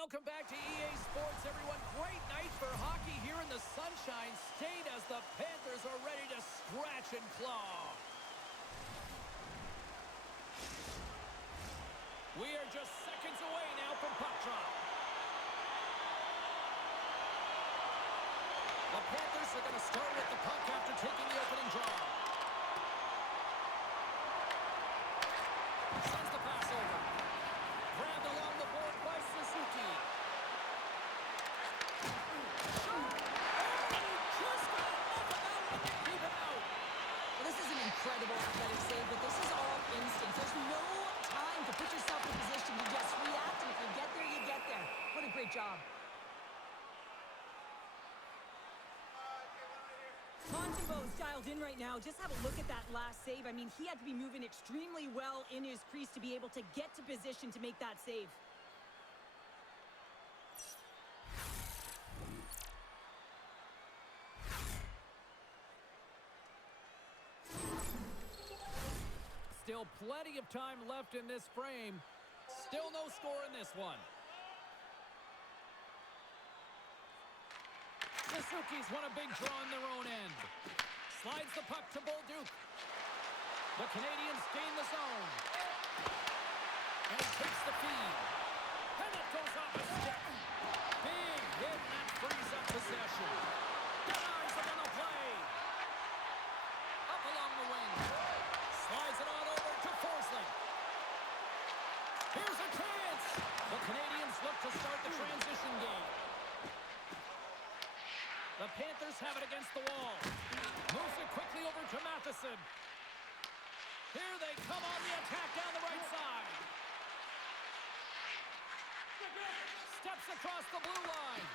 Welcome back to EA Sports, everyone. Great night for hockey here in the Sunshine State as the Panthers are ready to scratch and claw. We are just seconds away now from puck drop. The Panthers are going to start with the puck after taking the opening draw. Sends the pass over. Grabbed along the board by Suzuki. Shot! Oh, he just got enough of that one to keep it out. Well, this is an incredible athletic save, but this is all instinct. There's no time to put yourself in position to just react, and if you get there, you get there. What a great job. Montembeau's dialed in right now. Just have a look at that last save. I mean, he had to be moving extremely well in his crease to be able to get to position to make that save. Still plenty of time left in this frame. Still no score in this one. Suzuki's won a big draw on their own end. Slides the puck to Bolduc. The Canadiens gain the zone. And he takes the feed. And it goes off a stick. Big hit, and that frees up possession. Denies him on the play. Up along the wing. Slides it on over to Forsling. Here's a chance. The Canadiens look to start the transition game. The Panthers have it against the wall. Moves it quickly over to Matheson. Here they come on the attack down the right side. Steps across the blue line.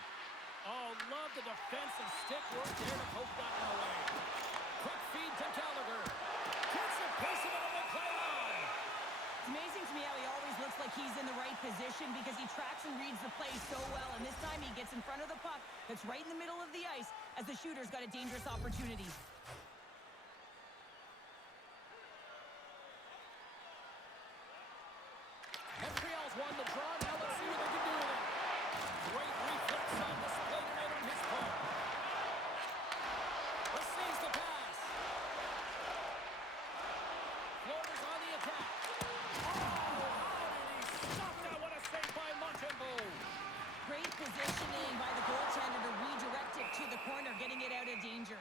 Oh, love the defensive stick work there to poke that one away. Quick feed to Gallagher. Gets a piece of it and they play on. It's amazing to me how he always looks like he's in the right position because he tracks and reads the play so well. And this time he gets in front of the puck that's right in the middle of the ice as the shooter's got a dangerous opportunity. Montreal's won the draw. Now let's see what they can do with it. Great reflex on display tonight on his part. Receives the pass. Florida's on the attack. Great positioning by the goaltender to redirect it to the corner, getting it out of danger.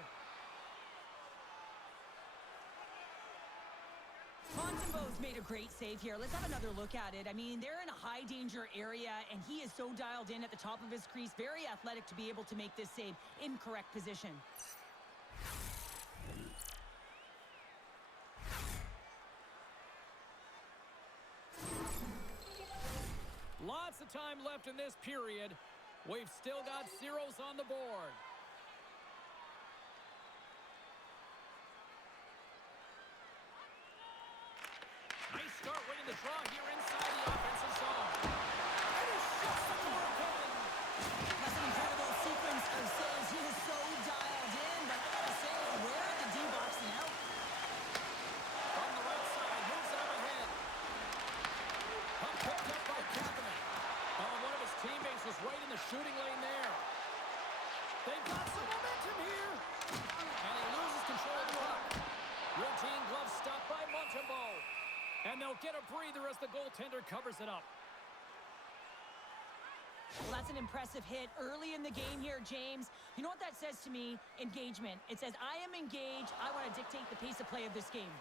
Montembeau's made a great save here. Let's have another look at it. I mean, they're in a high-danger area, and he is so dialed in at the top of his crease. Very athletic to be able to make this save in correct position. Lots of time left in this period. We've still got zeros on the board. Nice start winning the draw here inside the offensive zone. And he shuts the door again. That's an incredible sequence of saves. He is so dialed in, but I gotta say, where are the D-boxing out? From the right side, moves it up ahead. Puck picked up by Kapanen. Oh, one of his teammates was right in the shooting lane there. They've got some momentum here. And he loses control of the puck. Routine glove stop by Montembeau. And they'll get a breather as the goaltender covers it up. Well, that's an impressive hit early in the game here, James. You know what that says to me? Engagement. It says, I am engaged. I want to dictate the pace of play of this game.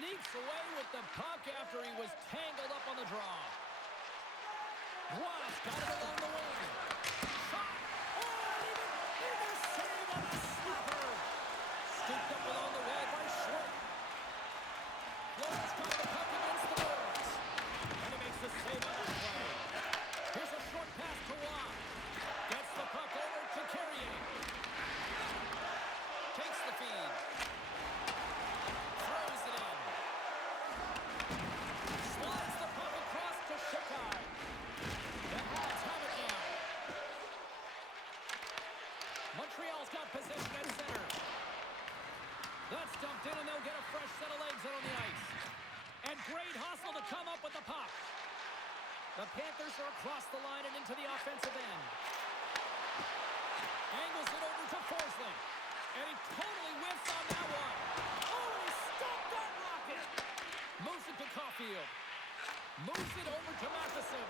Sneaks away with the puck after he was tangled up on the draw. Ross got it along the wing. Shot! Oh, even save on a slapper. Scooped up along the wall by Schwartz. Florida's got the puck against the boards. And he makes the save on the play. Here's a short pass to Ross. Gets the puck over to Carrier. Takes the feed. Throws it in. Slides the puck across to Shikai. The Habs have it now. The Panthers are across the line and into the offensive end. Angles it over to Forsling. And he totally whiffs on that one. Oh, and he stopped that rocket. Moves it to Caulfield. Moves it over to Matheson.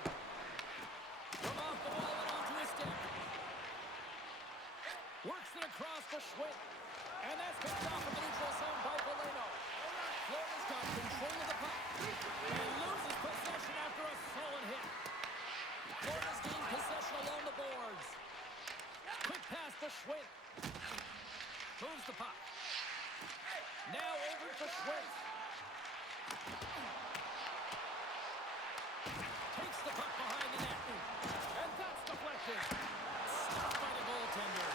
From off the ball and onto his stick. Works it across to Schwitt. And that's picked off in the neutral zone by Valeno. Florida's got control of the puck. And loses possession after a solid hit. Florida's gained possession along the boards. Quick pass to Schwitt. Moves the puck. Now over to Schwitt. Takes the puck behind the net. And that's deflected. Stopped by the goaltender.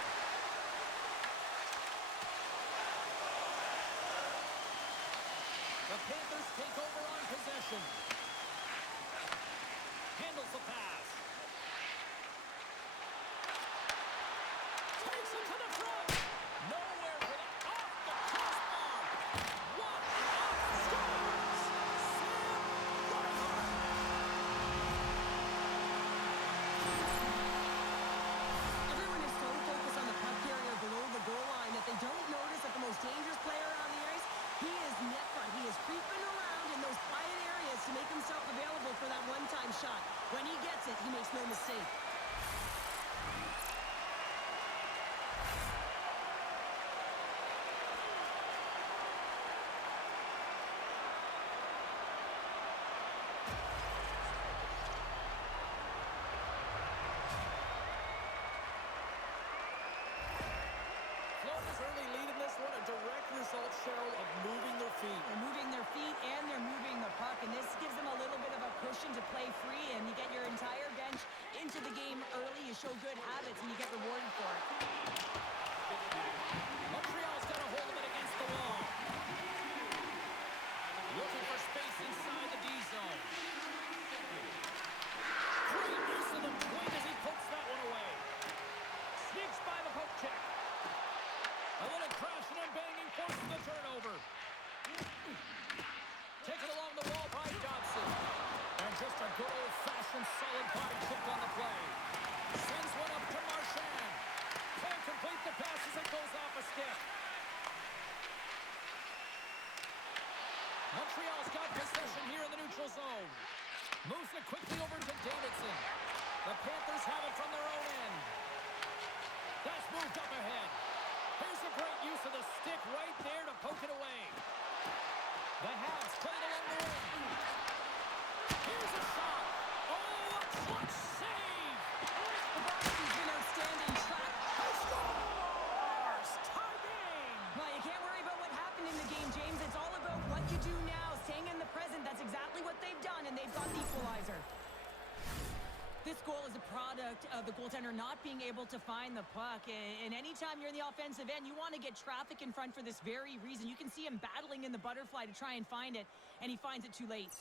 The Panthers take over on possession. Handles the pass. Takes it to the front. Nowhere for the off the crossbar. What an off scores. Sam Reinhart. Everyone is so focused on the puck carrier below the goal line that they don't notice that the most dangerous player on the ice, he is net front. He is creeping around in those quiet areas to make himself available for that one-time shot. When he gets it, he makes no mistake. Florida's early lead in this one, a direct result, Cheryl, of moving their feet. They're moving their feet and they're moving the puck, and this gives them a little bit of a cushion to play free, and you get your entire bench into the game early. You show good habits, and you get rewarded for it. Montreal's got a hold of it against the wall. Looking for space inside the D zone. Great use of the point as he pokes that one away. Sneaks by the poke check. A little crashing and banging forces the turnover. Taken along the wall by Dobson. And just a good old-fashioned solid body check on the play. Sends one up to Marchand. Can't complete the pass as it goes off a stick. Montreal's got possession here in the neutral zone. Moves it quickly over to Davidson. The Panthers have it from their own end. That's moved up ahead. Here's a great use of the stick right there to poke it away. The Habs play it along the wing. Here's a shot. Oh, a clutch save. The Boston's been outstanding shot. He scores! Tie game! Well, you can't worry about what happened in the game, James. It's all about what you do now, staying in the present. That's exactly what they've done, and they've got the equalizer. This goal is a product of the goaltender not being able to find the puck. And anytime you're in the offensive end, you want to get traffic in front for this very reason. You can see him battling in the butterfly to try and find it, and he finds it too late.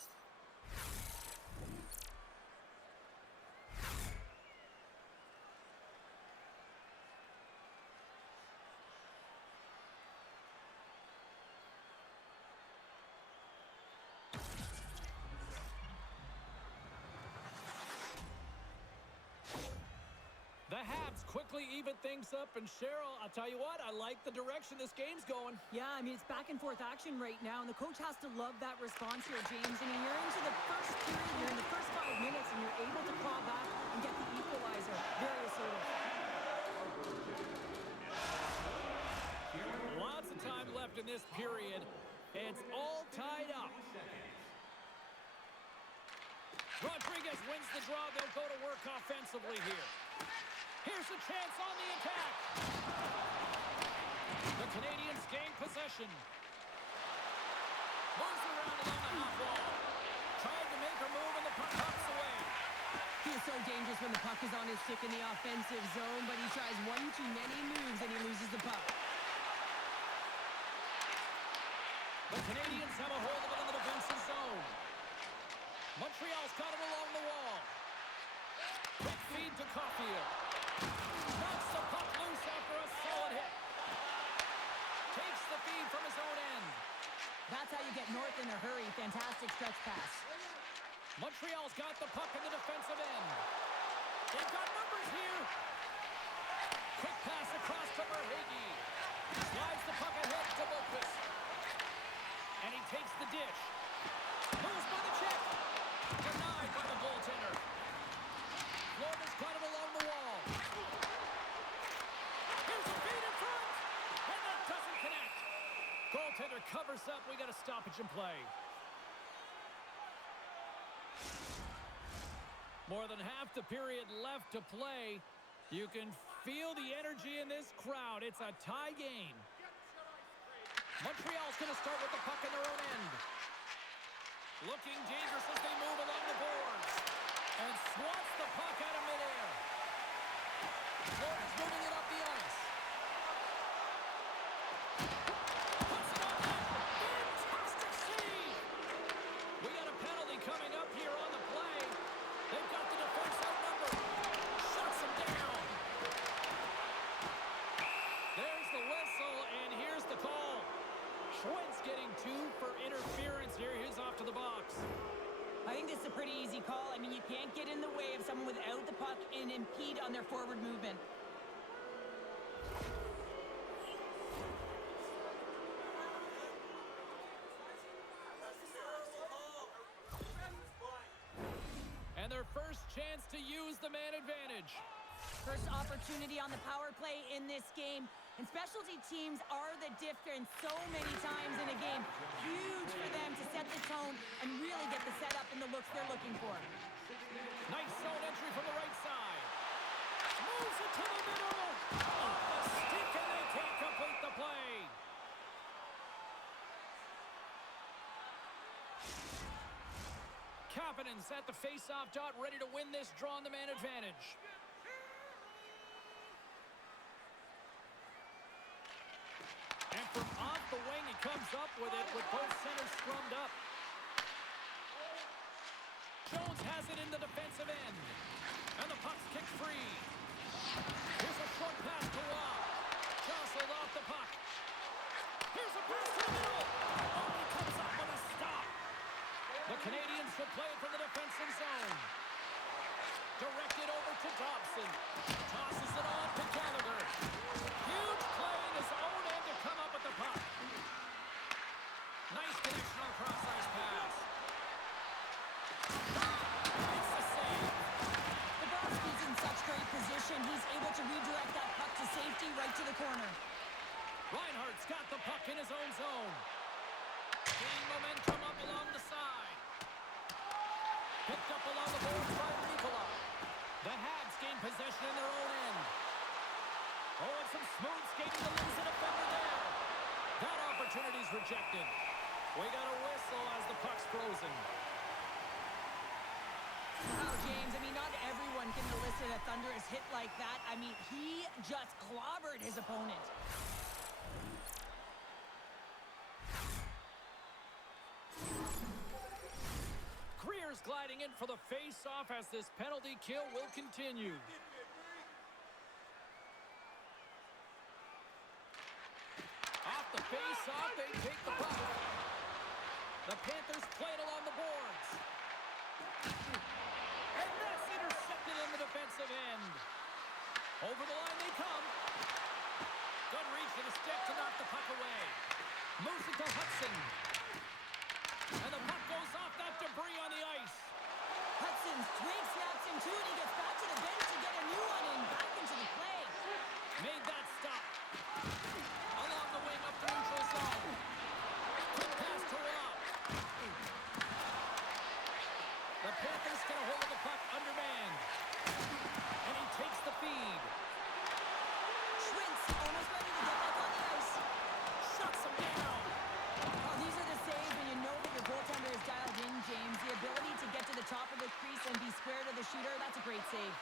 The Habs quickly even things up, and Cheryl, I'll tell you what, I like the direction this game's going. Yeah, I mean, it's back and forth action right now, and the coach has to love that response here, James. I mean, you're into the first period, you're in the first 5 minutes, and you're able to claw back and get the equalizer. Very assertive. Lots of time left in this period. It's all tied up. Rodriguez wins the draw. They'll go to work offensively here. Here's a chance on the attack. The Canadiens gain possession. Moves around along the half wall. Tried to make her move, and the puck hops away. He is so dangerous when the puck is on his stick in the offensive zone, but he tries one too many moves, and he loses the puck. The Canadiens have a hold of it in the defensive zone. Montreal's got it along the wall. Quick feed to Caulfield. Knocks the puck loose after a solid hit. Takes the feed from his own end. That's how you get north in a hurry. Fantastic stretch pass. Montreal's got the puck in the defensive end. They've got numbers here. Quick pass across to Verhaeghe. Slides the puck ahead to Boqvist. And he takes the dish. Moves by the check. Denied by the goaltender. Florida's got it along the wall. Here's a feed in front. And that doesn't connect. Goaltender covers up. We got a stoppage in play. More than half the period left to play. You can feel the energy in this crowd. It's a tie game. Montreal's going to start with the puck in their own end. Looking dangerous as they move along the boards. And swats the puck out of midair. Florida's moving it up the ice. Puts it on net. Fantastic save. We got a penalty coming up here on the play. They've got the defense outnumbered. Shuts him down. There's the whistle, and here's the call. Schwintz getting 2 for interference here. He's off to the box. I think this is a pretty easy call. I mean, you can't get in the way of someone without the puck and impede on their forward movement. And their first chance to use the man advantage. First opportunity on the power play in this game. And specialty teams are the difference so many times in a game. Huge for them to set the tone and really get the setup and the looks they're looking for. Nice zone entry from the right side. Moves it to the middle. Off the stick, and they can't complete the play. Kapanen's at the face-off dot, ready to win this draw on the man advantage. And from off the wing, he comes up with it with both centers scrummed up. Jones has it in the defensive end. And the puck's kicked free. Here's a short pass to Rob. Jostled off the puck. Here's a pass to the middle. Oh, he comes up with a stop. The Canadiens will play it from the defensive zone. Directed over to Dobson. Tosses it on to Gallagher. Huge play in his own end to come up with the puck. Nice connection on cross-ice pass. It's the save. Bobrovsky's in such great position. He's able to redirect that puck to safety right to the corner. Reinhardt's got the puck in his own zone. Gaining momentum up along the side. Picked up along the boards by Nicola. The Habs gain possession in their own end. Oh, and some smooth skating to lose a defender there. That opportunity's rejected. We got a whistle as the puck's frozen. Wow, James, I mean, not everyone can elicit a thunderous hit like that. I mean, he just clobbered his opponent. Greer's gliding in for the face-off as this penalty kill will continue. Off the face-off, they take the puck. The Panthers play it along the boards. And that's intercepted in the defensive end. Over the line they come. Good reach to the stick to knock the puck away. Moves it to Hudson. And the puck goes off that debris on the ice. Hudson's twig snaps him too, and he gets back to the bench to get a new one and back into the play. Made that stop. Along the wing up the neutral zone. Quick pass to Rob. The Panthers get a hold of the puck undermanned. And he takes the feed. Schwintz almost ready to get back on the ice. Shuts him down. Oh, these are the saves when you know that your goaltender is dialed in, James. The ability to get to the top of the crease and be square to the shooter, that's a great save.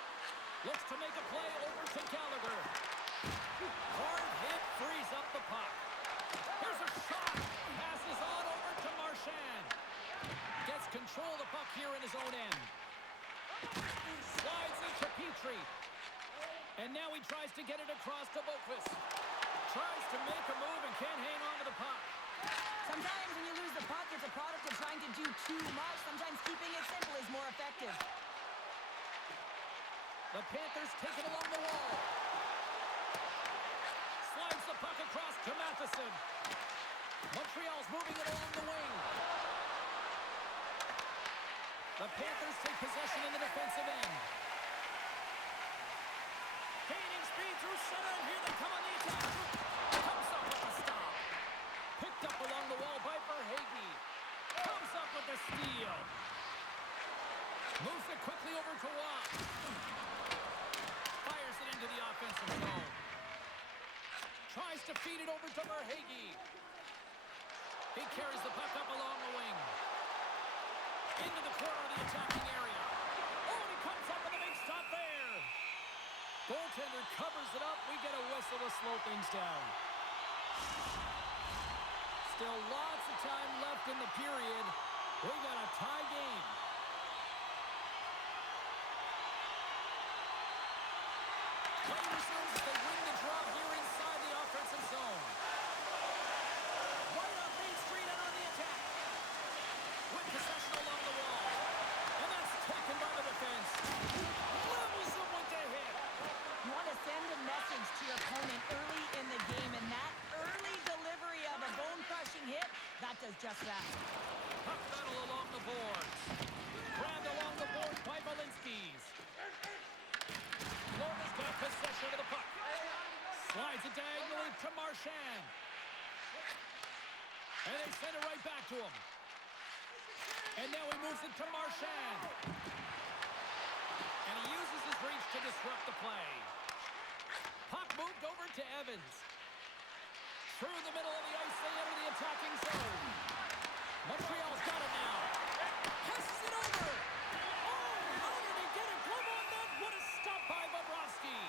Looks to make a play over to Gallagher. Hard hit, frees up the puck. Here's a shot. Passes on over to Marchand. Gets control of the puck here in his own end. Slides it to Petrie. And now he tries to get it across to Boqvist. Tries to make a move and can't hang on to the puck. Sometimes when you lose the puck, it's a product of trying to do too much. Sometimes keeping it simple is more effective. The Panthers take it along the wall. Slides the puck across to Matheson. Montreal's moving it along the wing. The Panthers take possession in the defensive end. Gaining speed through center, and here they come on the attack. Comes up with a stop. Picked up along the wall by Verhaeghe. Comes up with the steal. Moves it quickly over to Watt. Fires it into the offensive zone. Tries to feed it over to Verhaeghe. He carries the puck up along the wing. Into the corner of the attacking area. Oh, and he comes up with a big stop there. Goaltender covers it up. We get a whistle to slow things down. Still lots of time left in the period. We got a tie game. Play resumes as they win the draw here inside the offensive zone. Right off Main Street and on the attack. With possession along the wall. And that's taken by the defense. Levels them with the hit. You want to send a message to your opponent early in the game, and that early delivery of a bone-crushing hit, that does just that. Puck battle along the boards. Grabbed along the boards by Valinskis. Florida's got possession of the puck. Slides it diagonally to Marchand. And they send it right back to him. And now he moves it to Marchand. And he uses his reach to disrupt the play. Puck moved over to Evans. Through the middle of the ice, they enter the attacking zone. Montreal's got it now. Passes it over. Oh, how did he get a glove on that? What a stop by Bobrovsky.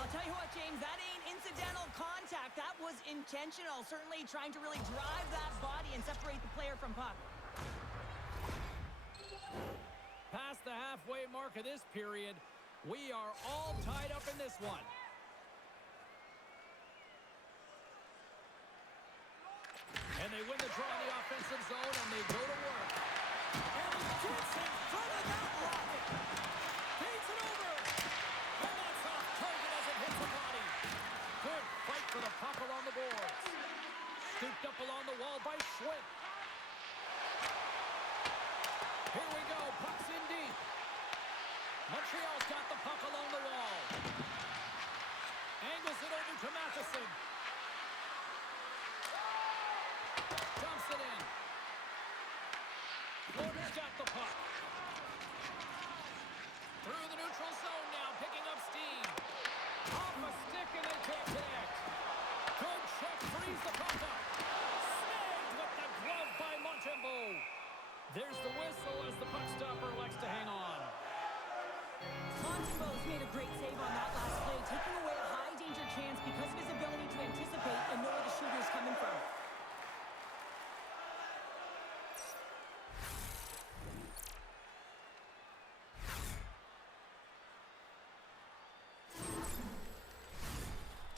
I'll tell you what, James, that ain't incidental contact. That was intentional, certainly trying to really drive that body and separate the player from puck. Past the halfway mark of this period, we are all tied up in this one. And they win the draw in the offensive zone, and they go to work. And he gets in front of that rocket. Feeds it over. And that's off target as it hits the body. Good fight for the puck along the boards. Scooped up along the wall by Schwitt. Here we go. Puck's in deep. Montreal's got the puck along the wall. Angles it over to Matheson. Dumps it in. Florida's got the puck. Through the neutral zone now, picking up steam. Off a stick and they can't connect. Good check, frees the puck up. Snagged with the glove by Montembeault. There's the whistle as the puck stopper elects to hang on. Montembeault's made a great save on that last play, taking away a high-danger chance because of his ability to anticipate and know where the shooter's coming from.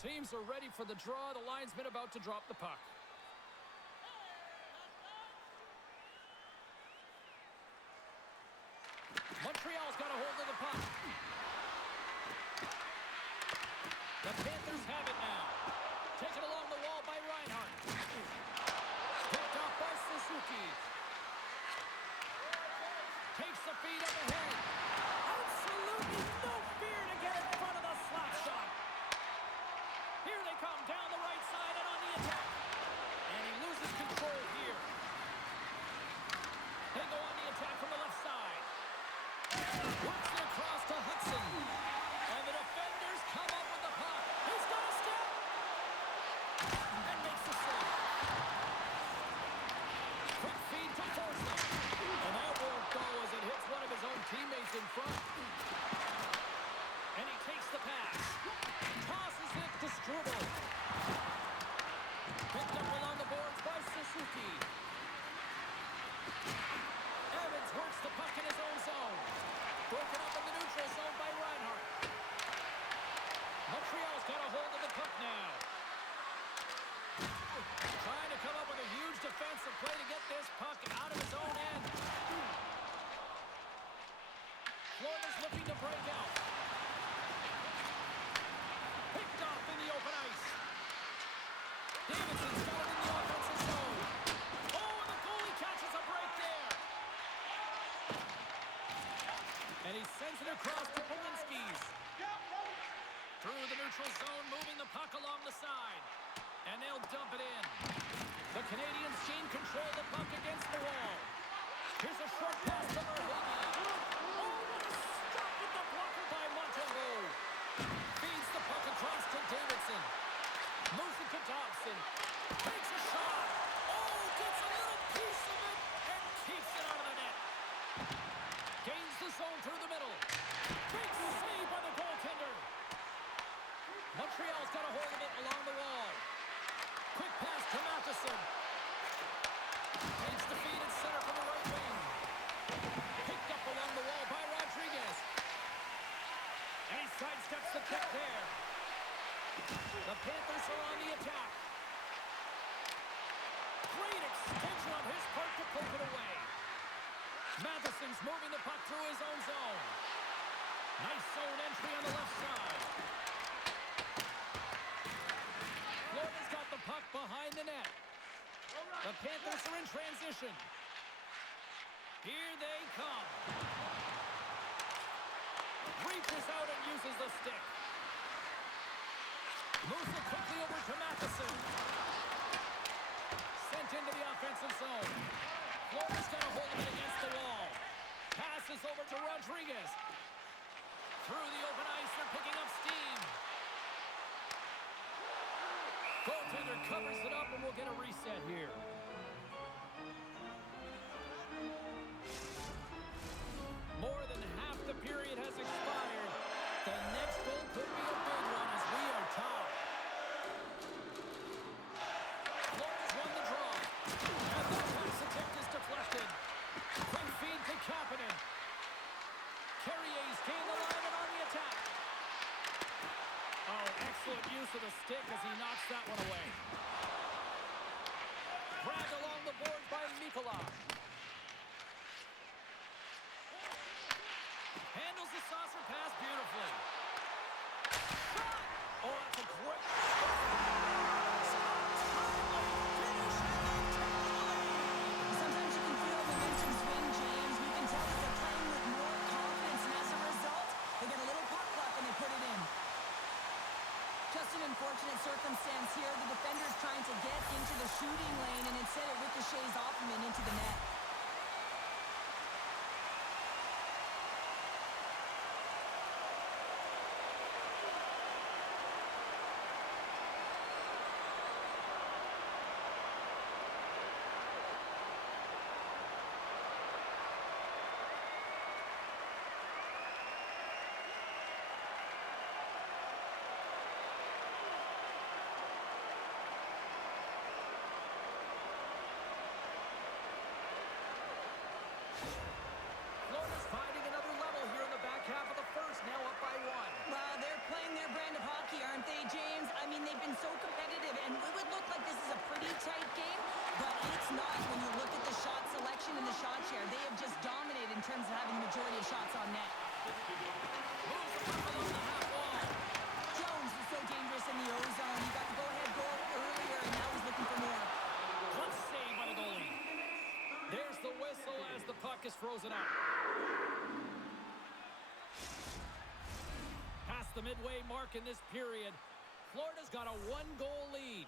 Teams are ready for the draw. The linesman about to drop the puck. Montreal's got a hold of the puck. The Panthers have it now. Taken along the wall by Reinhart. Picked off by Suzuki. Takes the feed up ahead. Absolutely no fear to get in front of the slap shot. Here they come down the right side and on the attack. And he loses control here. They go on the attack from the left side. Works it across to Hudson. And the defenders come up with the puck. He's got a step. And makes the save. Quick feed to Forsling. And that won't go as it hits one of his own teammates in front. And he takes the pass. Tosses it to Struble. Picked up along the boards by Suzuki. Evans works the puck in his own zone. Broken up in the neutral zone by Reinhart. Montreal's got a hold of the puck now. Trying to come up with a huge defensive play to get this dump it in. The Canadiens gain control of the puck against the wall. Here's a short pass to Verhaeghe. Oh, what a stop with the blocker by Montreal. Feeds the puck across to Davidson. Moves it to Dobson. Takes a shot. Oh, gets a little piece of it and keeps it out of the net. Gains the zone through the middle. Big save by the goaltender. Montreal's got a hold of it along the wall. Quick pass to Matheson. Takes the feed at center from the right wing. Picked up along the wall by Rodriguez. And he sidesteps the kick there. The Panthers are on the attack. Great extension on his part to poke it away. Matheson's moving the puck through his own zone. Nice zone entry on the left side. Florida's got the puck behind the net. The Panthers are in transition. Here they come. Reaches out and uses the stick. Moves it quickly over to Matheson. Sent into the offensive zone. Florida's got a hold of it against the wall. Passes over to Rodriguez. Through the open ice, they're picking up steam. Goaltender covers it up, and we'll get a reset here. More than half the period has expired. The next goal could be a big one as we are tied. Florida's won the draw. And that pass attempt is deflected. Quick feed to Kapanen. Carrier's gained the line and on the attack. Oh, excellent use of the stick as he knocks that one away. Dragged along the boards by Mikkola. Handles the saucer pass beautifully. Shot! Oh, that's a great shot. Sometimes you can feel momentum swing, James. We can tell that they're playing with more confidence, and as a result, they get a little puck luck and they put it in. Just an unfortunate circumstance here. The defender's trying to get into the shooting lane, and instead it ricochets off him and into the net. Florida's finding another level here in the back half of the first, now up by one. Well, they're playing their brand of hockey, aren't they, James? I mean, they've been so competitive, and it would look like this is a pretty tight game, but it's not when you look at the shot selection and the shot share. They have just dominated in terms of having the majority of shots on net. Moves the puck along the half wall. Jones is so dangerous in the O-zone. He got the go-ahead goal earlier, and now he's looking for more. Good save by the goalie. There's the whistle as the puck is frozen up. Past the midway mark in this period, Florida's got a one-goal lead.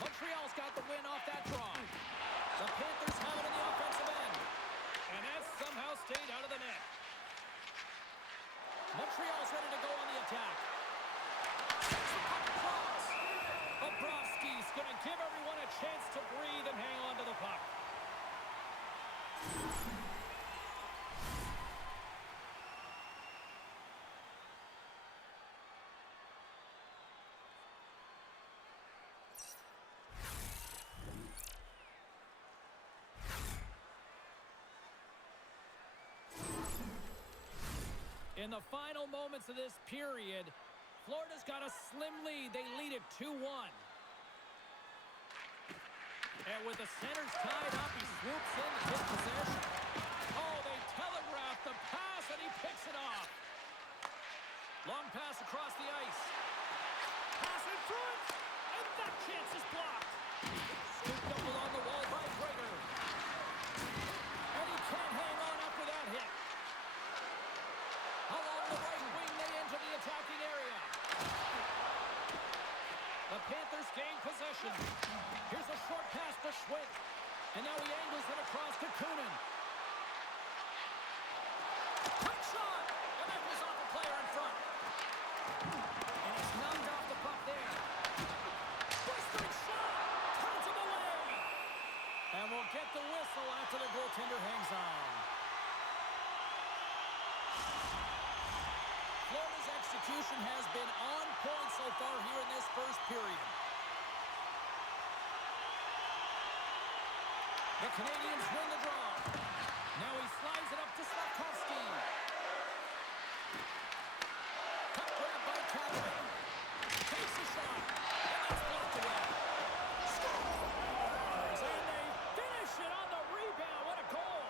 Montreal's got the win off that draw. The Panthers have it in the offensive end. And that somehow stayed out of the net. Montreal's ready to go on the attack. Takes the puck across. Bobrovsky's going to give everyone a chance to breathe and hang on to the puck. In the final moments of this period, Florida's got a slim lead. They lead it 2-1. And with the centers tied up, he swoops in to get possession. Oh, they telegraph the pass, and he picks it off. Long pass across the ice. Pass in front, and that chance is blocked. Scooped up along the wall by Gregor. And he can't hang on after that hit. Along the right wing, they enter the attacking area. The Panthers gain possession. Here's a short pass for Schwitt. And now he angles it across to Kunin. Quick shot! And that was off the player in front. And he's numbed off the puck there. Twisted shot! Turns him away! And we'll get the whistle after the goaltender hangs on. Florida's execution has been on point so far here in this first period. The Canadiens win the draw. Now he slides it up to Slavkovsky. Puck grab by Cameron. Takes a shot. And that's blocked away. Scores! And they finish it on the rebound. What a goal!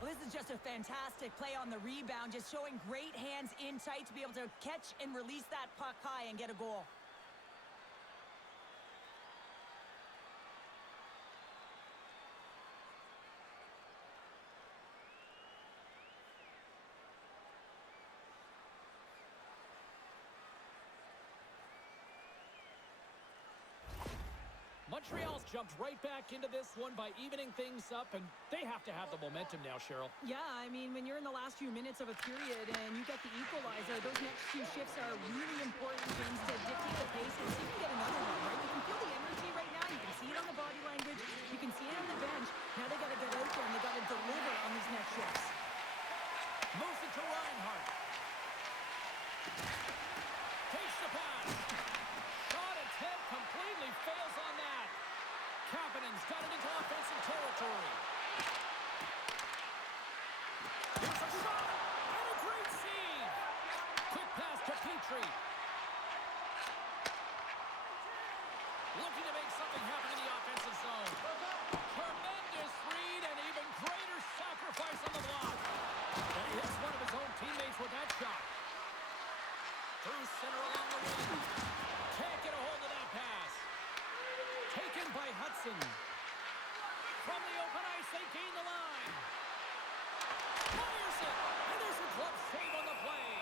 Well, this is just a fantastic play on the rebound, just showing great hands in tight to be able to catch and release that puck high and get a goal. Montreal's jumped right back into this one by evening things up, and they have to have the momentum now, Cheryl. Yeah, I mean, when you're in the last few minutes of a period and you get the equalizer, those next few shifts are really important, James, to dictate the pace and see if you get another one, right? You can feel the energy right now. You can see it on the body language. You can see it on the bench. Now they got to get out there and they got to deliver on these next shifts. Moves it to Reinhart. Takes the pass. Shot attempt completely fails on that. Kapanen's got it into offensive territory. Here's a shot, and a great save. Quick pass to Petrie. Looking to make something happen in the offensive zone. Tremendous read and even greater sacrifice on the block. And he hits one of his own teammates with that shot. Through center along the wing. Can't get a hold of that pass. Taken by Hudson. From the open ice, they gain the line. Fires it, and there's a glove save on the play.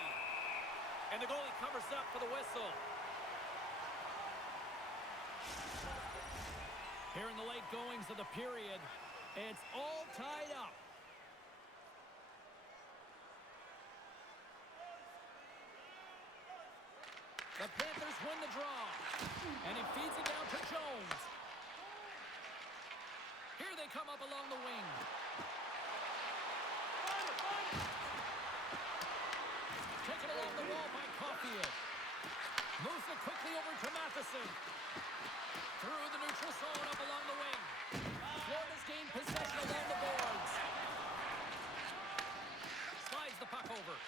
And the goalie covers up for the whistle. Here in the late goings of the period, it's all tied up. The Panthers win the draw. And he feeds it down to Jones. Here they come up along the wing. Taken along the wall by Caulfield. Moves it quickly over to Matheson. Through the neutral zone up along the wing. Florida's gained possession along the boards. Slides the puck over.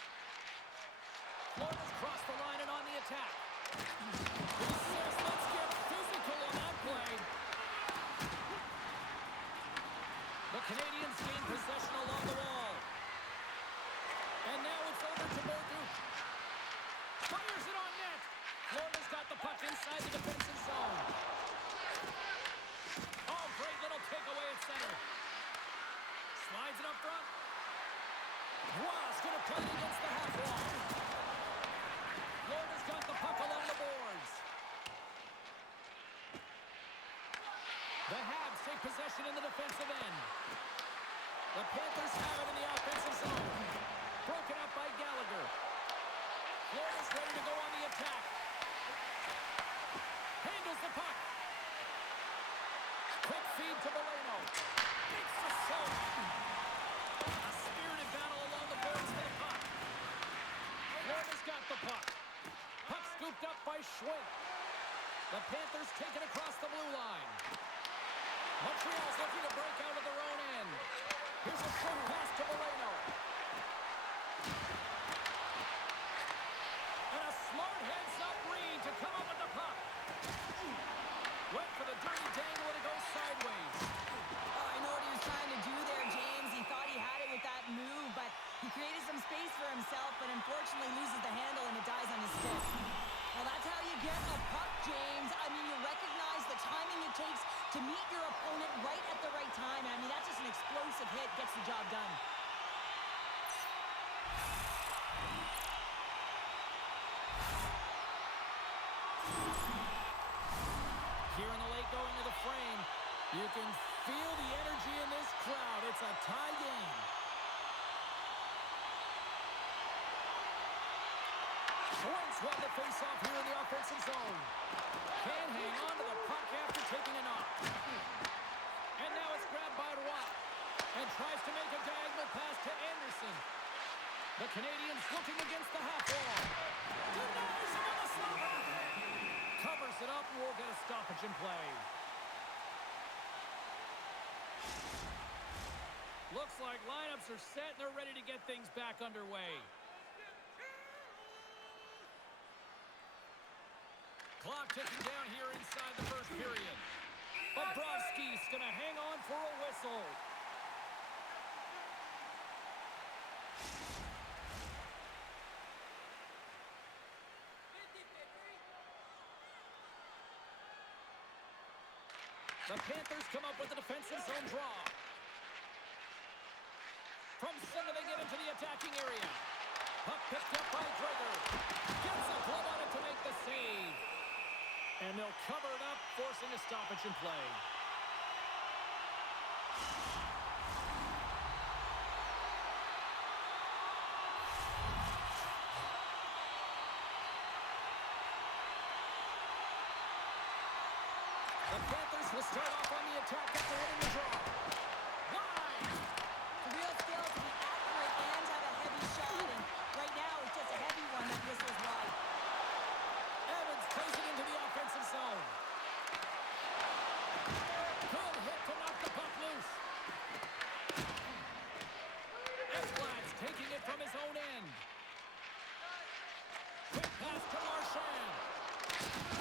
Florida's crossed the line and on the attack. He says, let's get physical on that play. The Canadiens gain possession along the wall. And now it's over to Bolduc. Fires it on net. Florida's got the puck inside the defensive zone. Oh, great little takeaway at center. Slides it up front. Ross going to play it against the half wall. Florida's got the puck along the boards. The Habs take possession in the defensive end. The Panthers have it in the offensive zone. Broken up by Gallagher. Florida's ready to go on the attack. Handles the puck. Quick feed to Moreno. Makes the save. A spirited battle along the boards for the puck. Florida's got the puck. Puck scooped up by Schwitt. The Panthers take it across the blue line. Montreal's looking to break out of their own end. Here's a short pass to Moreno. And a smart heads-up read to come up with the puck. Went for the dirty dangle and it goes sideways. Oh, I know what he was trying to do there, James. He thought he had it with that move, but he created some space for himself, but unfortunately loses the handle and it dies on his stick. Well, that's how you get a puck, James. I mean, you recognize the timing it takes to meet your opponent right at the right time. I mean, that's just an explosive hit. gets the job done. Here in the late going to the frame, you can feel the energy in this crowd. It's a tie game. Points won the face-off here in the offensive zone. Can hang on to the puck after taking a knock. And now it's grabbed by Roy. And tries to make a diagonal pass to Anderson. The Canadiens looking against the half wall. Denies him on the slapper. Covers it up and we'll get a stoppage in play. Looks like lineups are set and they're ready to get things back underway. Clock ticking down here inside the first period. Bobrovsky's going to hang on for a whistle. The Panthers come up with a defensive zone draw. From center they get into the attacking area. Puck picked up by Drager. Gets a glove on it to make the save. And they'll cover it up, forcing a stoppage in play. The Panthers will start off on the attack after winning the draw. Wide! The real skill to be accurate and have a heavy shot. And right now, it's just a heavy one that whistles wide. Evans plays it into the offensive zone. Good hit to knock the puck loose. Ekblad's taking it from his own end. Quick pass to Marchand.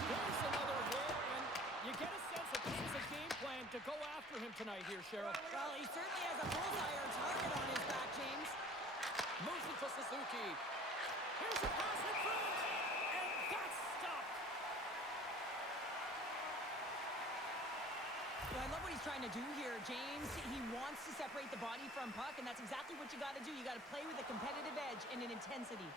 There's another hit, and you get a sense that this is a game plan to go after him tonight here, Cheryl. Well, he certainly has a bullseye or target on his back, James. Moves it to Suzuki. Here's a pass in front, and that's stopped. Well, I love what he's trying to do here, James. He wants to separate the body from puck, and that's exactly what you got to do. You got to play with a competitive edge and an intensity.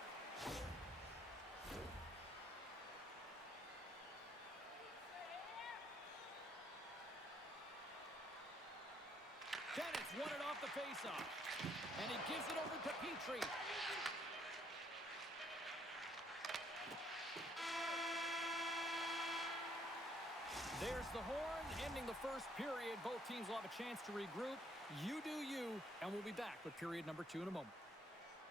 Bennett's won it off the faceoff, and he gives it over to Petrie. There's the horn, ending the first period. Both teams will have a chance to regroup. You do you, and we'll be back with period number 2 in a moment.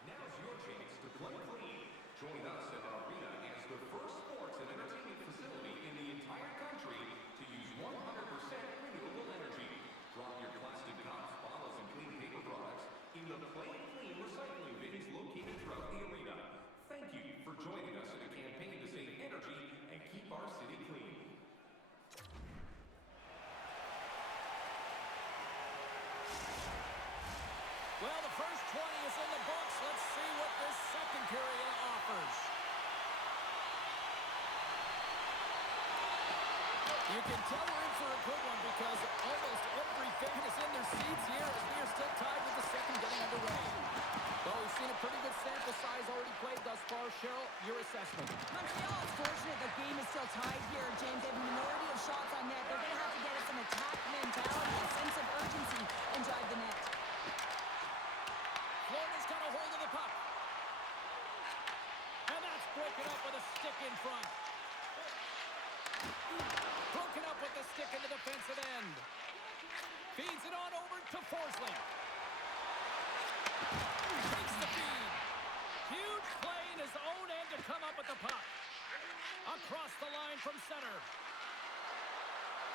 Now's your chance to play clean. Join us at our arena as the first sports and entertainment facility in the entire country to use 100% renewable energy. Drop your plastic cups, bottles, and clean paper products in the Play Clean recycling bins located throughout the arena. Thank you for joining us in a campaign to save energy and keep our city clean. Well, the first 20 is in the books. Let's see what this second period offers. You can tell we're in for a good one because almost every fan is in their seats here as we are still tied with the second getting underway. Well, we've seen a pretty good sample size already played thus far. Cheryl, your assessment. Montreal is fortunate the game is still tied here, James. They have a minority of shots on net. They're going to have to get some attack mentality, a sense of urgency, and drive the net. Florida's got a hold of the puck. And that's broken up with a stick in front. Broken up with the stick in the defensive end. Feeds it on over to Forsling. Takes the feed. Huge play in his own end to come up with the puck. Across the line from center.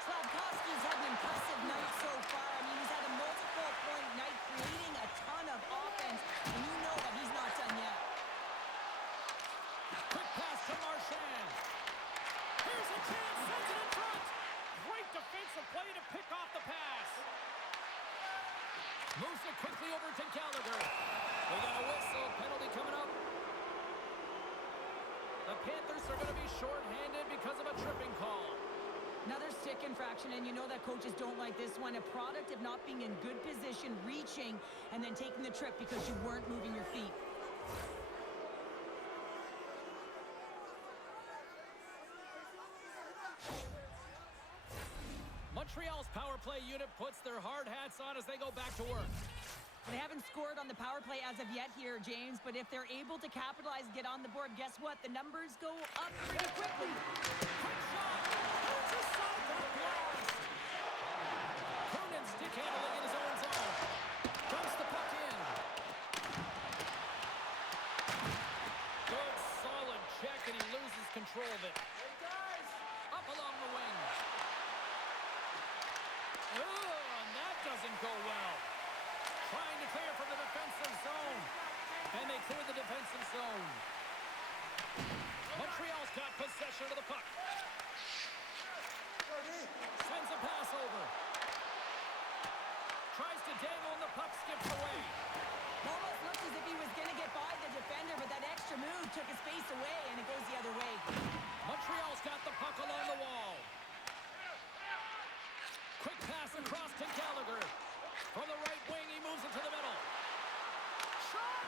Slafkovsky's had an impressive night so far. I mean, he's had a multiple-point night, creating a ton of offense, and you know that he's not done yet. Quick pass to Marchand. Here's a chance, sends it in front. Great defensive play to pick off the pass. Moves it quickly over to Gallagher. We got a whistle, penalty coming up. The Panthers are going to be shorthanded because of a tripping call. Another stick infraction, and you know that coaches don't like this one. A product of not being in good position, reaching, and then taking the trip because you weren't moving your feet. Montreal's power play unit puts their hard hats on as they go back to work. They haven't scored on the power play as of yet here, James, but if they're able to capitalize and get on the board, guess what? The numbers go up pretty quickly. Quick shot! Outside the blast! Cronin stick handling in his own zone. Dumps the puck in. Good, solid check, and he loses control of it. Up along the wing. Oh, and that doesn't go well. Trying to clear from the defensive zone. And they clear the defensive zone. Montreal's got possession of the puck. Sends a pass over. Tries to dangle and the puck skips away. Almost looks as if he was going to get by the defender, but that extra move took his face away, and it goes the other way. Montreal's got the puck along the wall. Quick pass across to Gallagher. From the right wing, he moves it to the middle. Shot!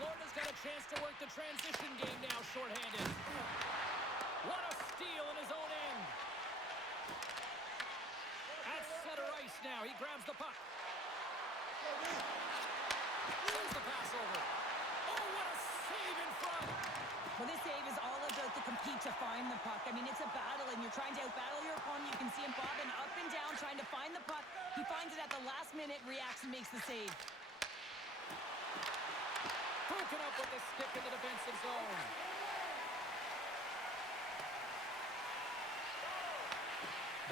Florida's got a chance to work the transition game now, shorthanded. What a steal in his own end. At center ice now, he grabs the puck. Sends the pass over. Oh, what a save in front. Well, this save is all about the compete to find the puck. I mean, it's a battle, and you're trying to outbattle your opponent. You can see him bobbing up and down, trying to find the puck. He finds it at the last minute, reacts and makes the save. Broken up with the stick in the defensive zone.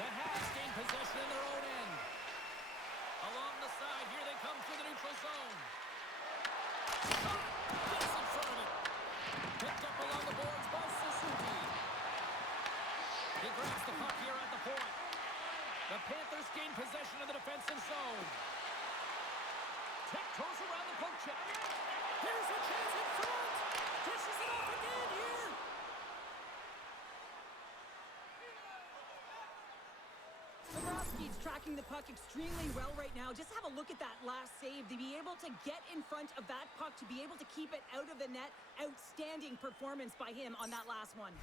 The Habs gain possession in their own end. Along the side, here they come through the neutral zone. Shot! Gets in front of it. Picked up along the boards by Suzuki. He grabs the puck here at the point. The Panthers gain possession of the defensive zone. Tiptoes around the poke check. Here's a chance in front. Dishes it off again here. Bobrovsky's tracking the puck extremely well right now. Just have a look at that last save. To be able to get in front of that puck, to be able to keep it out of the net, outstanding performance by him on that last one.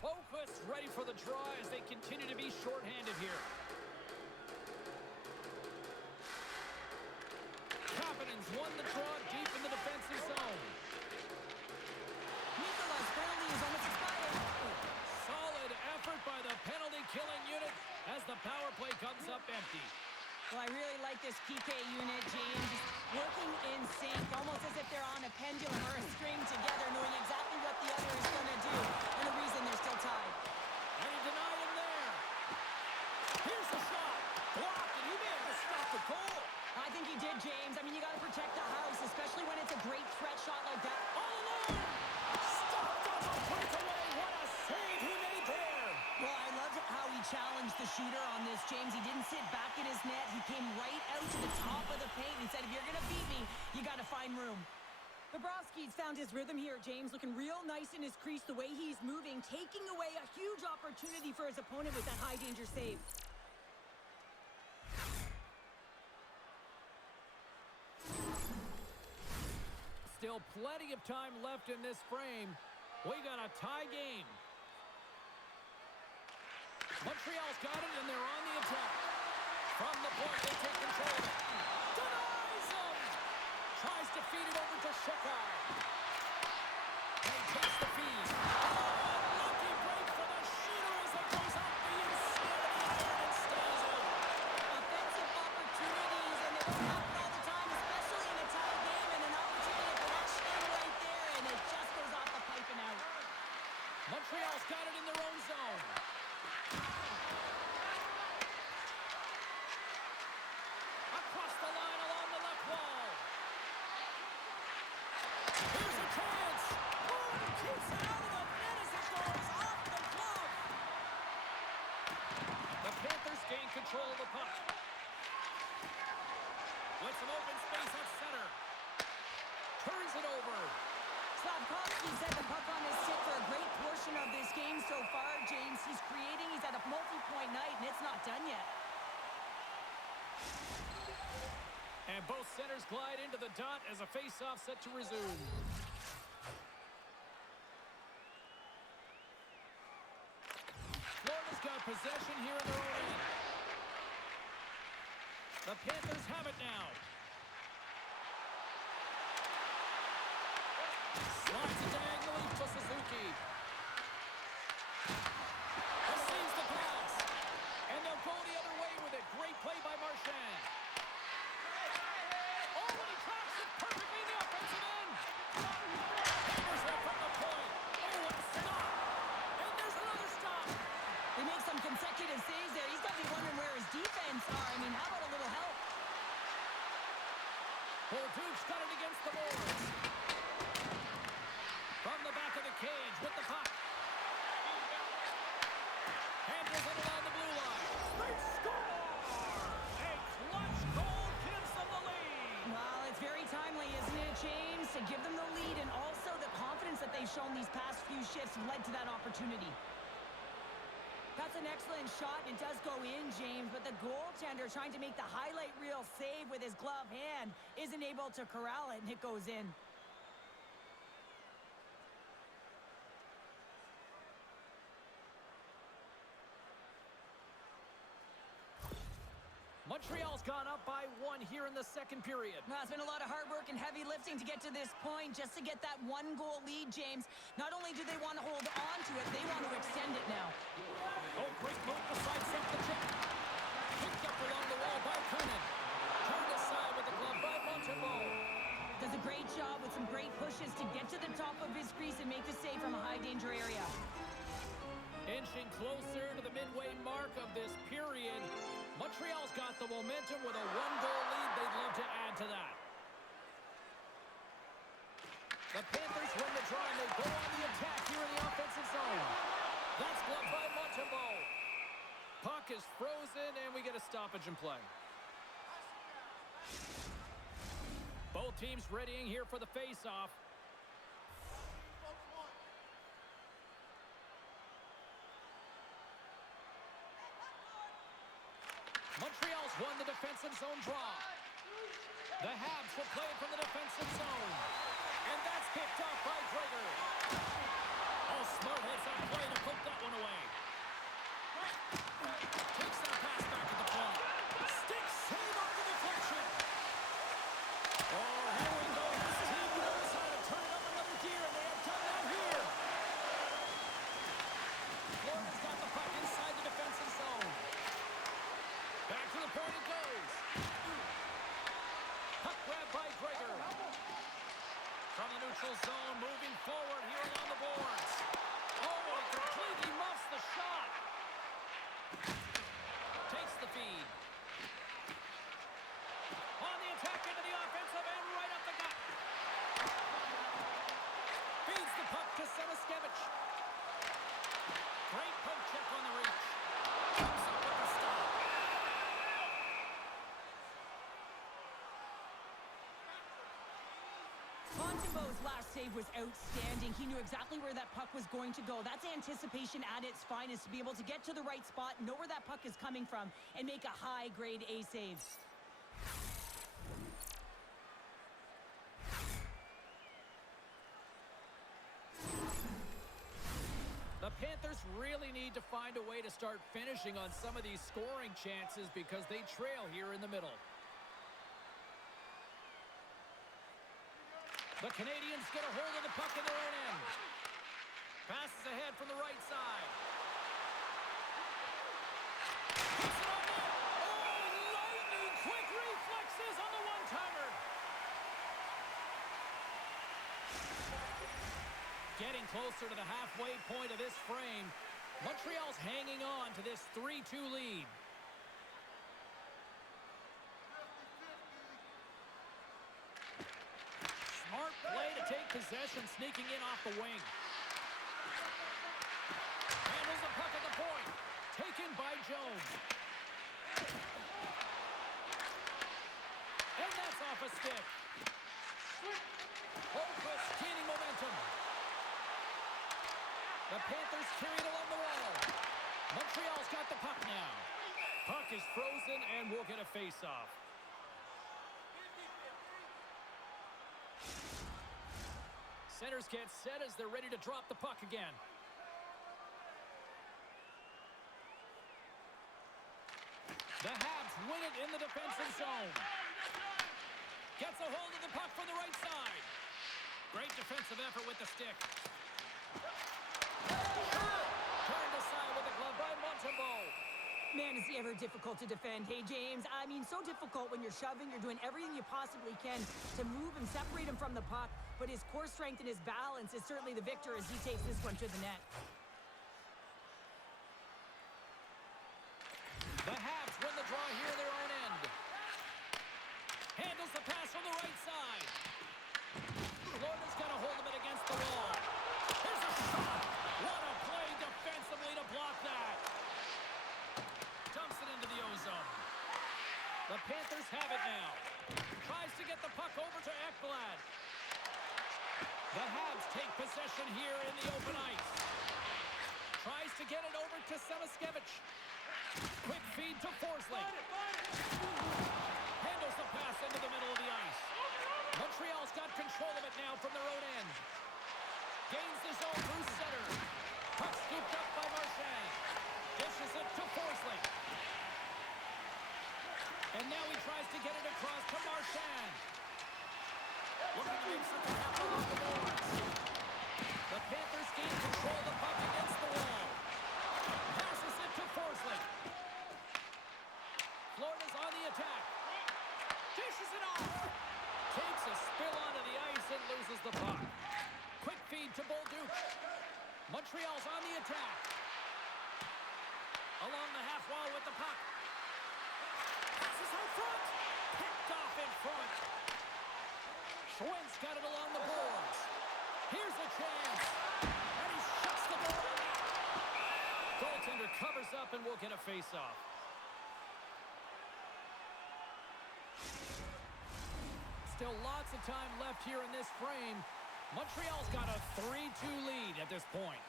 Boquist ready for the draw as they continue to be shorthanded here. Kapanen's won the draw deep in the defensive zone. Nicholas' penalty is almost expired. Solid effort by the penalty-killing unit as the power play comes up empty. Well, I really like this PK unit, James. Working in sync, almost as if they're on a pendulum or a string together, knowing exactly what the other is going to do, and the reason they're still tied. And he denied him there. Here's the shot. Blocked, and he may have to stop the goal. I think he did, James. I mean, you got to protect the house, especially when it's a great threat shot like that. All alone. Stopped on the breakaway. What a save he made there. Well, I loved how he challenged the shooter on this, James. He didn't sit back in his net. He came right out to the top of the paint and said, if you're going to beat me, you got to find room. Bobrovsky's found his rhythm here, James, looking real nice in his crease, the way he's moving, taking away a huge opportunity for his opponent with that high-danger save. Still plenty of time left in this frame. We got a tie game. Montreal's got it, and they're on the attack. From the point, they take control of it. Denies him! Tries to feed it over to Shekai. And he takes the feed. Oh, lucky break for the shooter as it goes up the insanity iron and stays out. Offensive opportunities, and they don't happen all the time, especially in a tie game, and an opportunity to flash in right there, and it just goes off the pipe and out. Montreal's got it in their own zone. Across the line along the left wall. Here's a chance. Oh, keeps it out of the net as it goes off the glove. The Panthers gain control of the puck. With some open space at center. Turns it over. Slavkovsky said the puck on his stick for a great portion of this game so far, James. He's creating. He's at a multi-point night, and it's not done yet. And both centers glide into the dot as a face-off set to resume. Florida's got possession here in their own end. The Panthers have it now. Slides it diagonally to Suzuki. Receives the pass. And they'll go the other way with it. Great play by Marchand. Oh, and he tracks it perfectly in the offensive end. Hammers it from the point. Oh, what a stop. And there's another stop. They make some consecutive saves there. He's got to be wondering where his defense are. I mean, how about a little help? Duke's got it against the boards. From the back of the cage with the puck. Handles it along the blue line. They score! A clutch goal gives them the lead. Well, it's very timely, isn't it, James? To give them the lead, and also the confidence that they've shown these past few shifts led to that opportunity. That's an excellent shot, and it does go in, James, but the goaltender trying to make the highlight reel save with his glove hand isn't able to corral it, and it goes in. Montreal's gone up by 1 here in the second period. Well, it's been a lot of hard work and heavy lifting to get to this point, just to get that 1-goal lead, James. Not only do they want to hold on to it, they want to extend it now. Oh, great move to sidestep the check. Picked up along the wall by Kernan. Turned aside with the glove by Montembeault. Does a great job with some great pushes to get to the top of his crease and make the save from a high-danger area. Inching closer to the midway mark of this period. Montreal's got the momentum with a 1-goal lead. They'd love to add to that. The Panthers win the draw, and they go on the attack here in the offensive zone. That's gloved by Montembeault. Puck is frozen, and we get a stoppage in play. Both teams readying here for the face-off. Montreal's won the defensive zone draw. The Habs will play it from the defensive zone. And that's picked off by Drager. Oh, smart heads on play to poke that one away. Takes that pass back at the point. Stick save off the deflection. Oh, here we go. This team knows how to turn it up another gear, and they have done that here. Florida's got the puck inside the defensive zone. Back to the point it goes. Puck grab by Drager. From the neutral zone, moving forward here along the boards. Oh, it completely muffs the shot. Takes the feed. On the attack into the offensive end, right up the gut. Feeds the puck to Semiskevich. Great poke check on the reach. Comes up with the stop. Montembeault's last save was outstanding. He knew exactly where that puck was going to go. That's anticipation at its finest, to be able to get to the right spot, know where that puck is coming from, and make a high-grade A save. The Panthers really need to find a way to start finishing on some of these scoring chances because they trail here in the middle. The Canadiens get a hold of the puck in their own end. Passes ahead from the right side. Puts it on net. Oh, lightning quick reflexes on the one-timer. Getting closer to the halfway point of this frame. Montreal's hanging on to this 3-2 lead. Smart play to take possession, sneaking in off the wing. Handles the puck at the point. Taken by Jones. And The Panthers carry it along the wall. Montreal's got the puck now. Puck is frozen, and we'll get a face-off. Centers get set as they're ready to drop the puck again. The Habs win it in the defensive zone. Gets a hold of the puck from the right side. Great defensive effort with the stick. Turned aside with the glove by Montembeault. Man, is he ever difficult to defend. Hey, James, I mean, so difficult when you're shoving. You're doing everything you possibly can to move and separate him from the puck. But his core strength and his balance is certainly the victor as he takes this one to the net. The Habs win the draw here in their own end. Handles the pass from the right side. Florida's got a hold of it against the wall. Here's a shot. What a play defensively to block that. Dumps it into the ozone. The Panthers have it now. Tries to get the puck over to Ekblad. The Habs take possession here in the open ice. Tries to get it over to Samaskevich. Quick feed to Forsling. Handles the pass into the middle of the ice. Montreal's got control of it now from their own end. Gains the zone through center. Puck scooped up by Marchand. Dishes it to Forsling. And now he tries to get it across to Marchand. Looking to make something happen along the boards. The Panthers gain control of the puck against the wall. Passes it to Forsling. Florida's on the attack. Dishes it off. Takes a spill onto the ice and loses the puck. Quick feed to Bolduc. Montreal's on the attack. Along the half wall with the puck. Passes out front. Picked off in front. Schwentz got it along the boards. Here's a chance. And he shuts the goal. Goaltender covers up and we'll get a face-off. Still lots of time left here in this frame. Montreal's got a 3-2 lead at this point.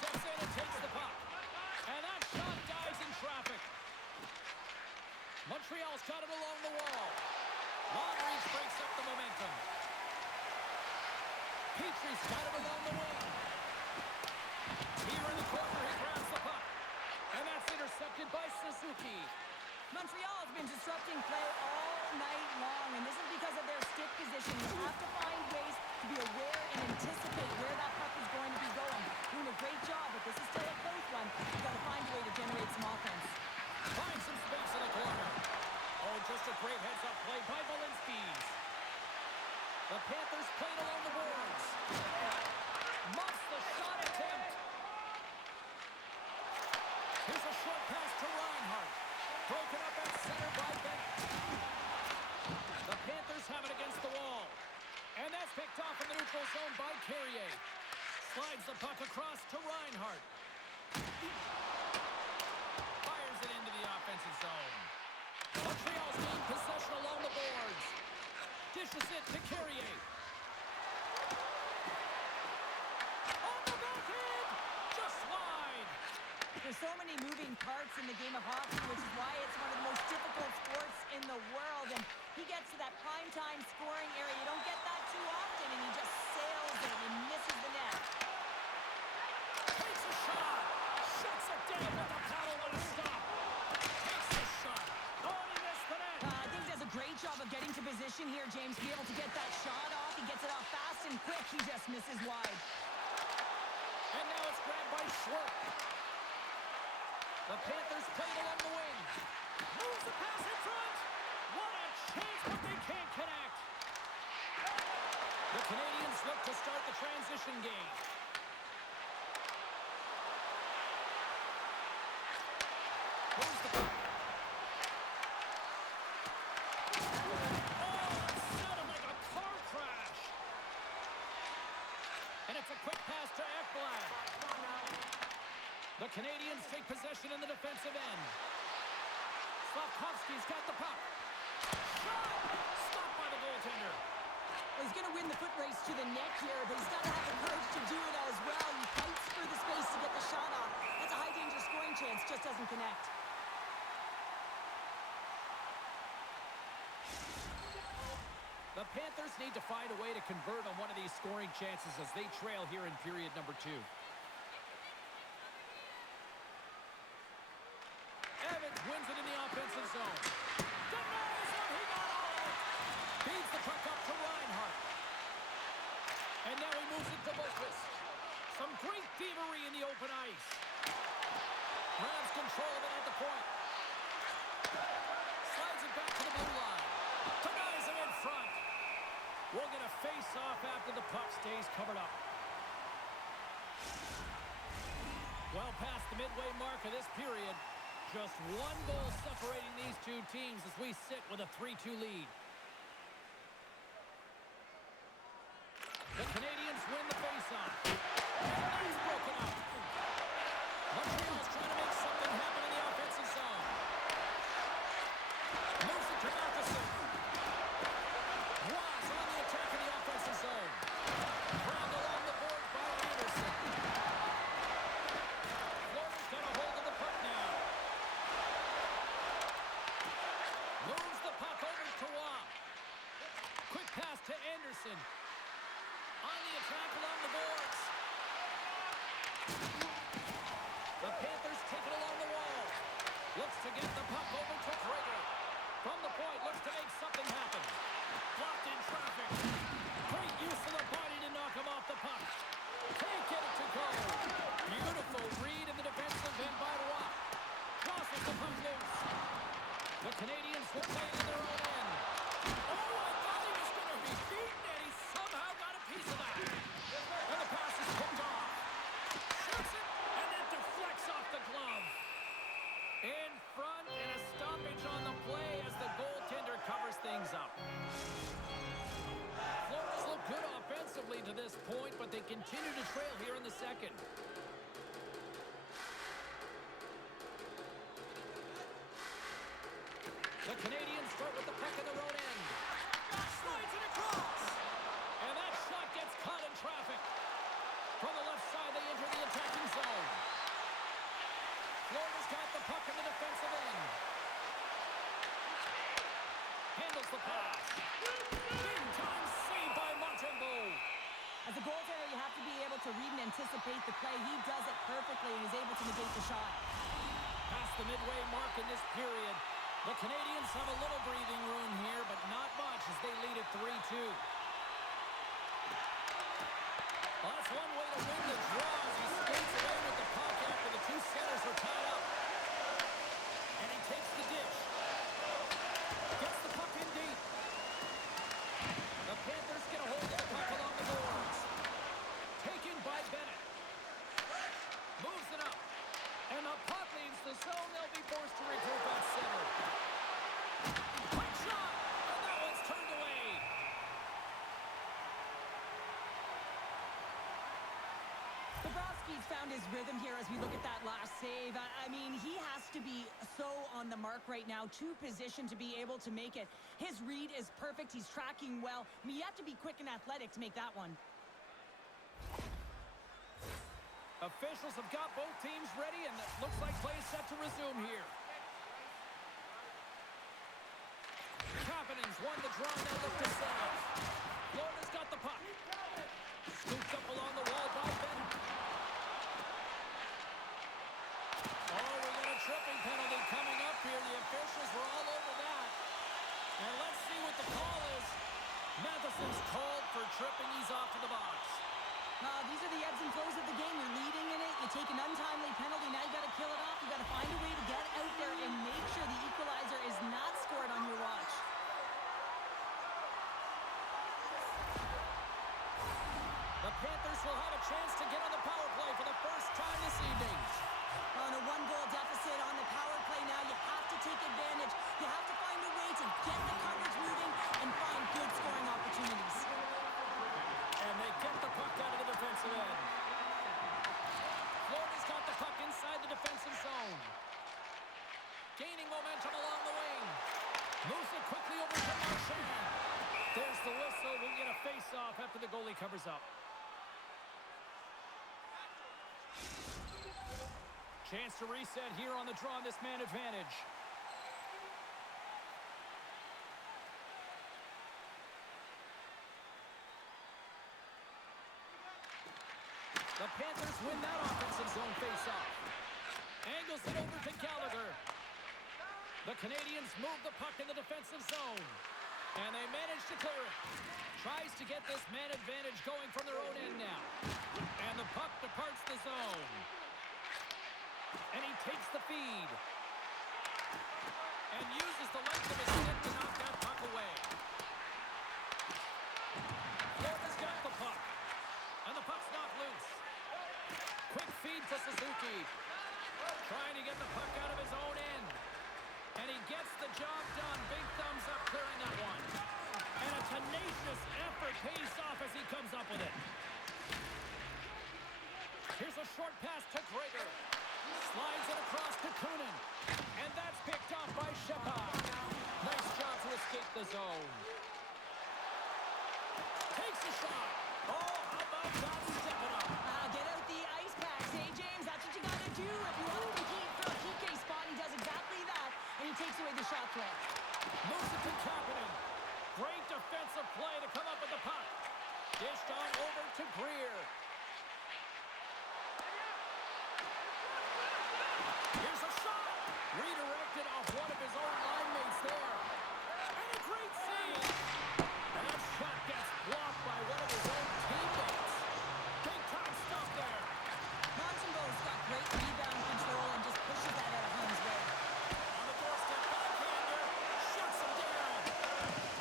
Steps in and takes the puck. And that shot dies in traffic. Montreal's got it along the wall. Long reach breaks up the momentum. Petrie's got it along the wing. Here in the corner, he grabs the puck. And that's intercepted by Suzuki. Montreal has been disrupting play all night long, and this is because of their stick position. You have to find ways to be aware and anticipate where that puck is going to be going. Doing a great job, but this is still a close one. You've got to find a way to generate some offense. Finds some space in the corner. Oh, just a great heads-up play by Valinskis. The Panthers played along the boards. Muffs the shot attempt. Here's a short pass to Reinhart. Broken up at center by Bennett. The Panthers have it against the wall. And that's picked off in the neutral zone by Carrier. Slides the puck across to Reinhart. Fires it into the offensive zone. Montreal's gained possession along the boards. Dishes it to Carrier. On the backhand! Just wide! There's so many moving parts in the game of hockey, which is why it's one of the most difficult sports in the world. And he gets to that primetime scoring area. You don't get that too often, and he just sails it and misses the net. Takes a shot. Shuts it down with the paddle with a stop. Takes the shot. Oh, he missed the net. I think he does a great job of getting to position here, James, to be able to get that shot off. He gets it off fast and quick. He just misses wide. And now it's grabbed by Schwartz. The Panthers played along the wing. Moves the pass in front. What a chance, but they can't connect. The Canadiens look to start the transition game. Moves the puck. Oh, it sounded like a car crash. And it's a quick pass to Ekblad. The Canadiens take possession in the defensive end. Slavkovsky's got the puck. Shot! Stopped by the goaltender. Well, he's going to win the foot race to the net here, but he's got to have the courage to do it as well. He fights for the space to get the shot off. That's a high-danger scoring chance, just doesn't connect. The Panthers need to find a way to convert on one of these scoring chances as they trail here in period number 2. Evans wins it in the offensive zone. Denies him, he got all of it. Feeds the puck up to Reinhart. And now he moves it to Boqvist. Some great thievery in the open ice. Grabs control of it at the point. Slides it back to the blue line. Denies him in front. We'll get a face-off after the puck stays covered up. Well past the midway mark of this period. Just one goal separating these two teams as we sit with a 3-2 lead. The Canadiens win the face-off. And it's broken up. Montreal's trying to make something happen in the offensive zone. Moves it to Matheson. Ross on the attack in the offensive zone. Grabbed along the board by Anderson. Florida's got a hold of the puck now. Moves the puck over to Waugh. Quick pass to Anderson. On the attack along the boards. The Panthers take it along the wall. Looks to get the puck over to Krieger. From the point, looks to make something happen. Blocked in traffic. Great use of the body to knock him off the puck. Can't get it to go. Beautiful read in the defensive end by Roy. Crosses the puck loose. The Canadiens will play it in their own end. Oh, I thought he was going to be beaten, and he somehow got a piece of that. And the pass is picked off. Shoots it, and it deflects off the glove. In front, and a stoppage on the play as the goaltender covers things up. Florida's looked good offensively to this point, but they continue to trail here in the second. The Canadiens start with the puck in their own end. Slides it across. And that shot gets caught in traffic. From the left side, they enter the attacking zone. Florida's got the puck in the defensive end. Handles the pass. Big time save by Montembeault. As a goaltender, you have to be able to read and anticipate the play. He does it perfectly and is able to negate the shot. Past the midway mark in this period. The Canadiens have a little breathing room here, but not much as they lead at 3-2. Well, that's one way to win the draw as he skates away with the puck after the two centers are tied up. And he takes the dish. Gets the puck in deep. The Panthers get a hold of the puck along the boards. Taken by Bennett. Moves it up. And the puck leaves the zone. They'll be forced to regroup at center. Quick shot! And that one's turned away. Bobrovsky's found his rhythm here as we look at that last save. I mean, he has to be so on the mark right now, too positioned to be able to make it. His read is perfect. He's tracking well. I mean, you have to be quick and athletic to make that one. Officials have got both teams ready, and it looks like play is set to resume here. Kapanen's won the draw, now look to save. Florida's got the puck. Scooped up along the wall by Bennett. Oh, we got a tripping penalty coming up here. The officials were all over that. And let's see what the call is. Matheson's called for tripping. He's off to the box. These are the ebbs and flows of the game. You're leading in it. You take an untimely penalty. Now you got to kill it off. You got to find a way to get out there and make sure the equalizer is not scored on your watch. The Panthers will have a chance to get on the power play for the first time this evening. On a one-goal deficit on the power play now, you have to take advantage. You have to find a way to get the coverage moving and find good scoring opportunities. And they get the puck out of the defensive end. Florida's got the puck inside the defensive zone. Gaining momentum along the wing. Moves it quickly over to Marchand. There's the whistle. We'll get a off after the goalie covers up. Chance to reset here on the draw on this man advantage. The Panthers win that offensive zone face-off. Angles it over to Gallagher. The Canadiens move the puck in the defensive zone. And they manage to clear it. Tries to get this man advantage going from their own end now. And the puck departs the zone. And he takes the feed. And uses the length of his stick to knock that puck away. Florida's got the puck. And the puck's not loose. Quick feed to Suzuki. Trying to get the puck out of his own end. And he gets the job done. Big thumbs up clearing that one. And a tenacious effort pays off as he comes up with it. Here's a short pass to Gregor. Slides it across to Kunin. And that's picked off by Shepard. Nice job to escape the zone. Takes a shot. Oh, how about that? Step it up. Get out the ice packs, hey, James? That's what you got to do. If you want to compete for a PK spot, he does exactly that. And he takes away the shot threat. Moves it to Kapanen. Great defensive play to come up with the puck. Dished on over to Greer. Here's a shot. Redirected off one of his own line mates there. And a great save. And that shot gets blocked by one of his own teammates. Big time stuff there. Montembeau's got great rebound control and just pushes that out of harm's way. On the doorstep, backhander. Shuts him down.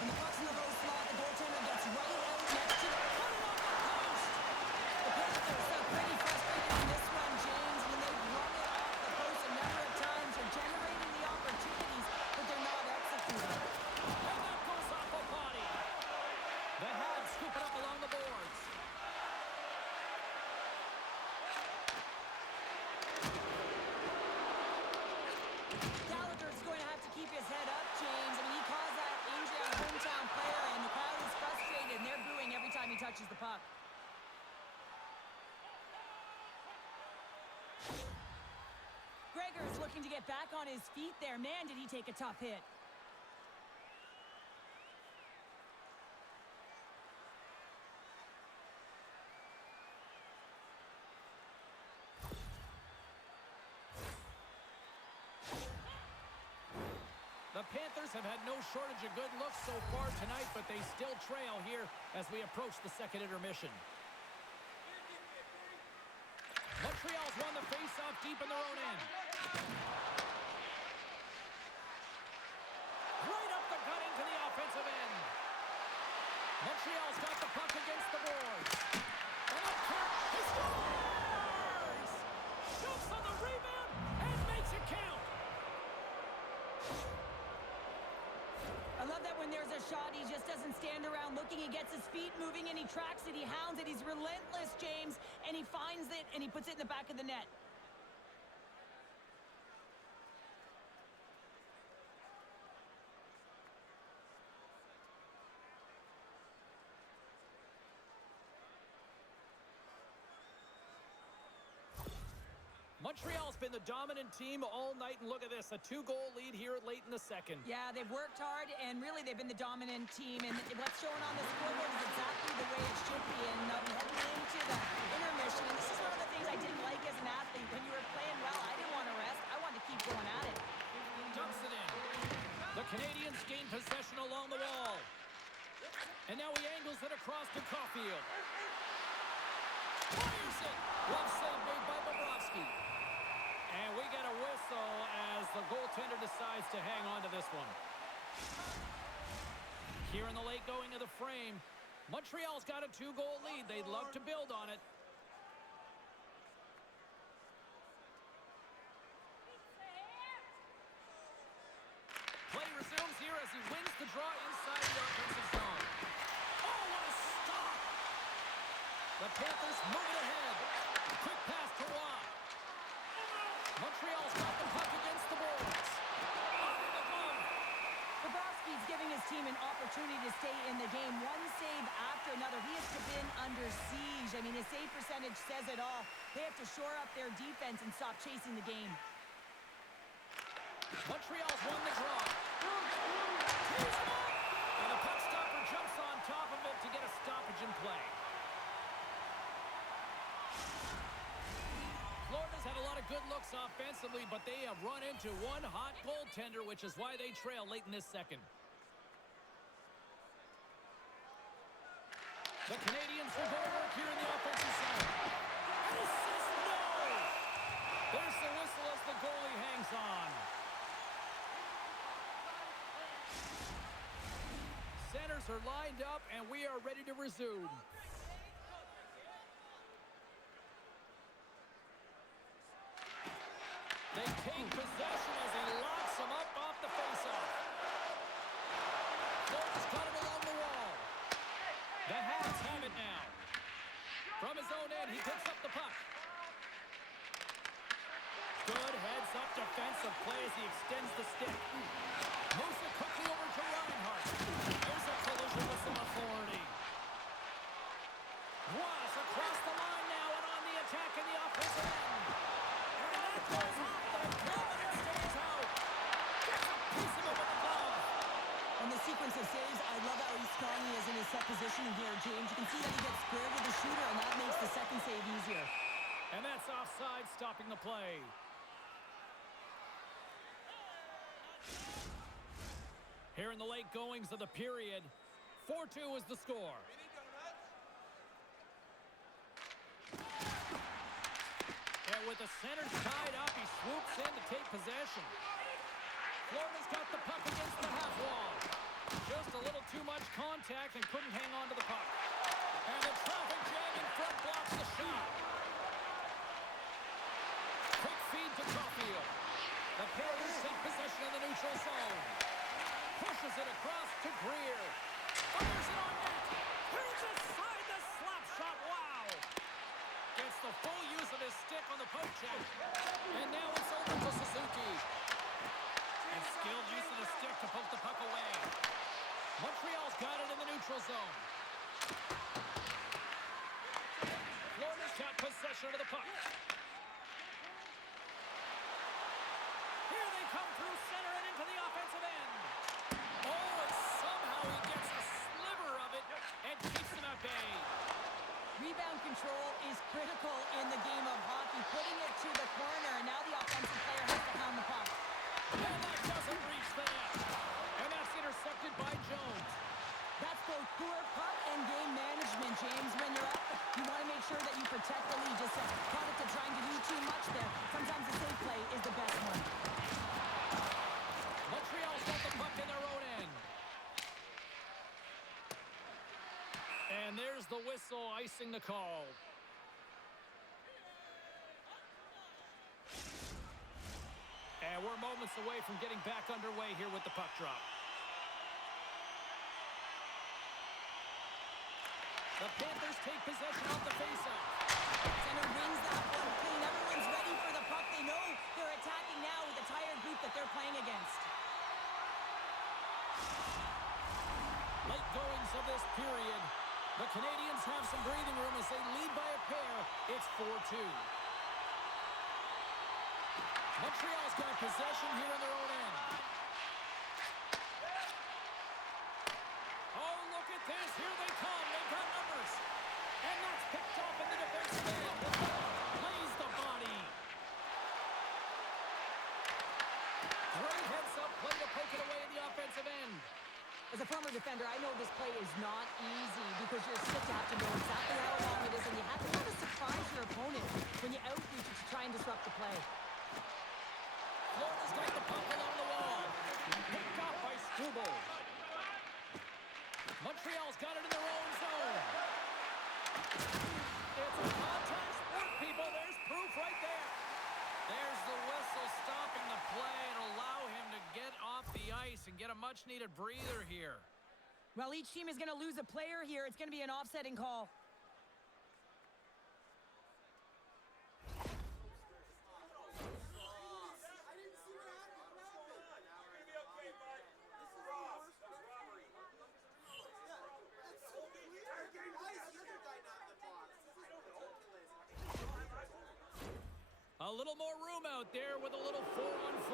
When the puck's in the low slot, the goaltender gets right out next to it. Put it on the post. The Panthers are pretty frustrated in this one, James, when they've run it off the post a number of times. They're generating the opportunities, but they're not executing. And that goes off a body. The Habs scoop it up along the boards. Gallagher's going to have to keep his head up, James. I mean, he caused that injury on a hometown player, and the crowd is frustrated, and they're booing every time he touches the puck. Gregor is looking to get back on his feet there. Man, did he take a tough hit. The Panthers have had no shortage of good looks so far tonight, but they still trail here as we approach the second intermission. Montreal's won the face-off deep in their own end. Right up the gut into the offensive end. Montreal's got the puck against the boards. And up top, he scores! Jumps on the rebound and makes it count. I love that when there's a shot, he just doesn't stand around looking. He gets his feet moving, and he tracks it. He hounds it. He's relentless, James, and he finds it, and he puts it in the back of the net. Montreal's been the dominant team all night, and look at this, a 2-goal lead here late in the second. Yeah, they've worked hard, and really they've been the dominant team, and what's showing on the scoreboard is exactly the way it should be, and heading into the intermission, and this is one of the things I didn't like as an athlete. When you were playing well, I didn't want to rest. I wanted to keep going at it. Dumps it in. The Canadiens gain possession along the wall. And now he angles it across to Caulfield. Fires it! Glove save made by Bobrovsky. And we get a whistle as the goaltender decides to hang on to this one. Here in the late going of the frame, Montreal's got a 2-goal lead. They'd love to build on it. Play resumes here as he wins the draw inside the offensive zone. Oh, what a stop! The Panthers move it ahead. Quick pass to Roy. Montreal's got the puck against the boards. Off the glove. Bobrovsky speed's giving his team an opportunity to stay in the game. One save after another. He has been under siege. I mean, his save percentage says it all. They have to shore up their defense and stop chasing the game. Montreal's won the draw. And the puck stopper jumps on top of it to get a stoppage in play. Florida's had a lot of good looks offensively, but they have run into one hot goaltender, which is why they trail late in this second. The Canadiens will go to work here in the offensive zone. And he says no! There's the whistle as the goalie hangs on. Centers are lined up, and we are ready to resume. They take possession as he locks him up off the faceoff. Florida's got it along the wall. The Habs have it now. From his own end, he picks up the puck. Good heads-up defensive play as he extends the stick. Moves it quickly over to Reinhart. There's a collision with some authority. Was across the line now and on the attack in the offensive end. And that goes off the glove and it stays out. Gets a piece of it with the glove. On the sequence of saves, I love how strong he is in his set position here, James. You can see that he gets squared with the shooter, and that makes the second save easier. And that's offside, stopping the play. Here in the late goings of the period, 4-2 is the score. And with the centers tied up, he swoops in to take possession. Florida's got the puck against the half wall. Just a little too much contact and couldn't hang on to the puck. And the traffic jam in front blocks the shot. Quick feed to Caulfield. The Panthers take possession of the neutral zone. Pushes it across to Greer. Fires it on net. Turns aside the slap shot. Wow. Gets the full use of his stick on the poke check. And now it's over to Suzuki. And skilled use of the stick to poke the puck away. Montreal's got it in the neutral zone. Florida's got possession of the puck. Here they come through center and into the offensive end. Oh, and somehow he gets a sliver of it and keeps him at bay. Rebound control is critical in the game of hockey. Putting it to the corner, and now the offensive player has to pound the puck. And that doesn't reach the net. And that's intercepted by Jones. That's both poor puck and game management, James. When you're up, you want to make sure that you protect the lead. Just a product of trying to do too much there. Sometimes the safe play is the best one. Montreal's got the puck in their own end. And there's the whistle icing the call. And we're moments away from getting back underway here with the puck drop. The Panthers take possession off the faceoff. Center wins that one clean. Everyone's ready for the puck. They know they're attacking now with the tired group that they're playing against. Late goings of this period. The Canadiens have some breathing room as they lead by a pair. It's 4-2. Montreal's got possession here in their own end. Oh, look at this. Here they come. They've got numbers. And that's picked off in the defensive end. Plays the body. Great heads-up play to poke it away in the offensive end. As a former defender, I know this play is not easy because you're still have to know exactly how long it is, and you have to kind of surprise your opponent when you outreach it to try and disrupt the play. Florida's got the puck along the wall. Picked off by Struble. Montreal's got it in their own zone. It's a contact sport, people. There's proof right there. There's the whistle stopping the play and allow him to get off the ice and get a much-needed breather here. Well, each team is going to lose a player here. It's going to be an offsetting call. A little more room out there with a little 4-on-4.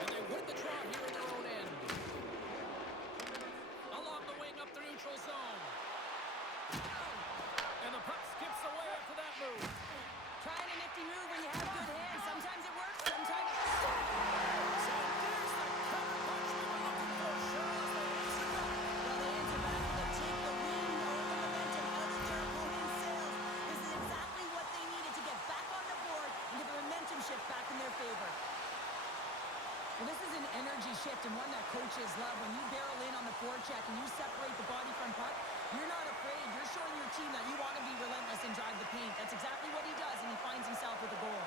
And they win the draw here in their own end. Along the wing up the neutral zone. And the puck skips away after that move. Trying a nifty move when you have good hands. Sometimes it works, sometimes it doesn't. So there's the cover punch we were looking for, Cheryl, as they ace it up. Well, the ends are back. They take the wind or the momentum out of their opponent's sails. This is exactly what they needed to get back on the board and get the momentum shift back in their favor. Well, this is an energy shift and one that coaches love. When you barrel in on the forecheck and you separate the body from puck, you're not afraid. You're showing your team that you want to be relentless and drive the paint. That's exactly what he does, and he finds himself with a goal.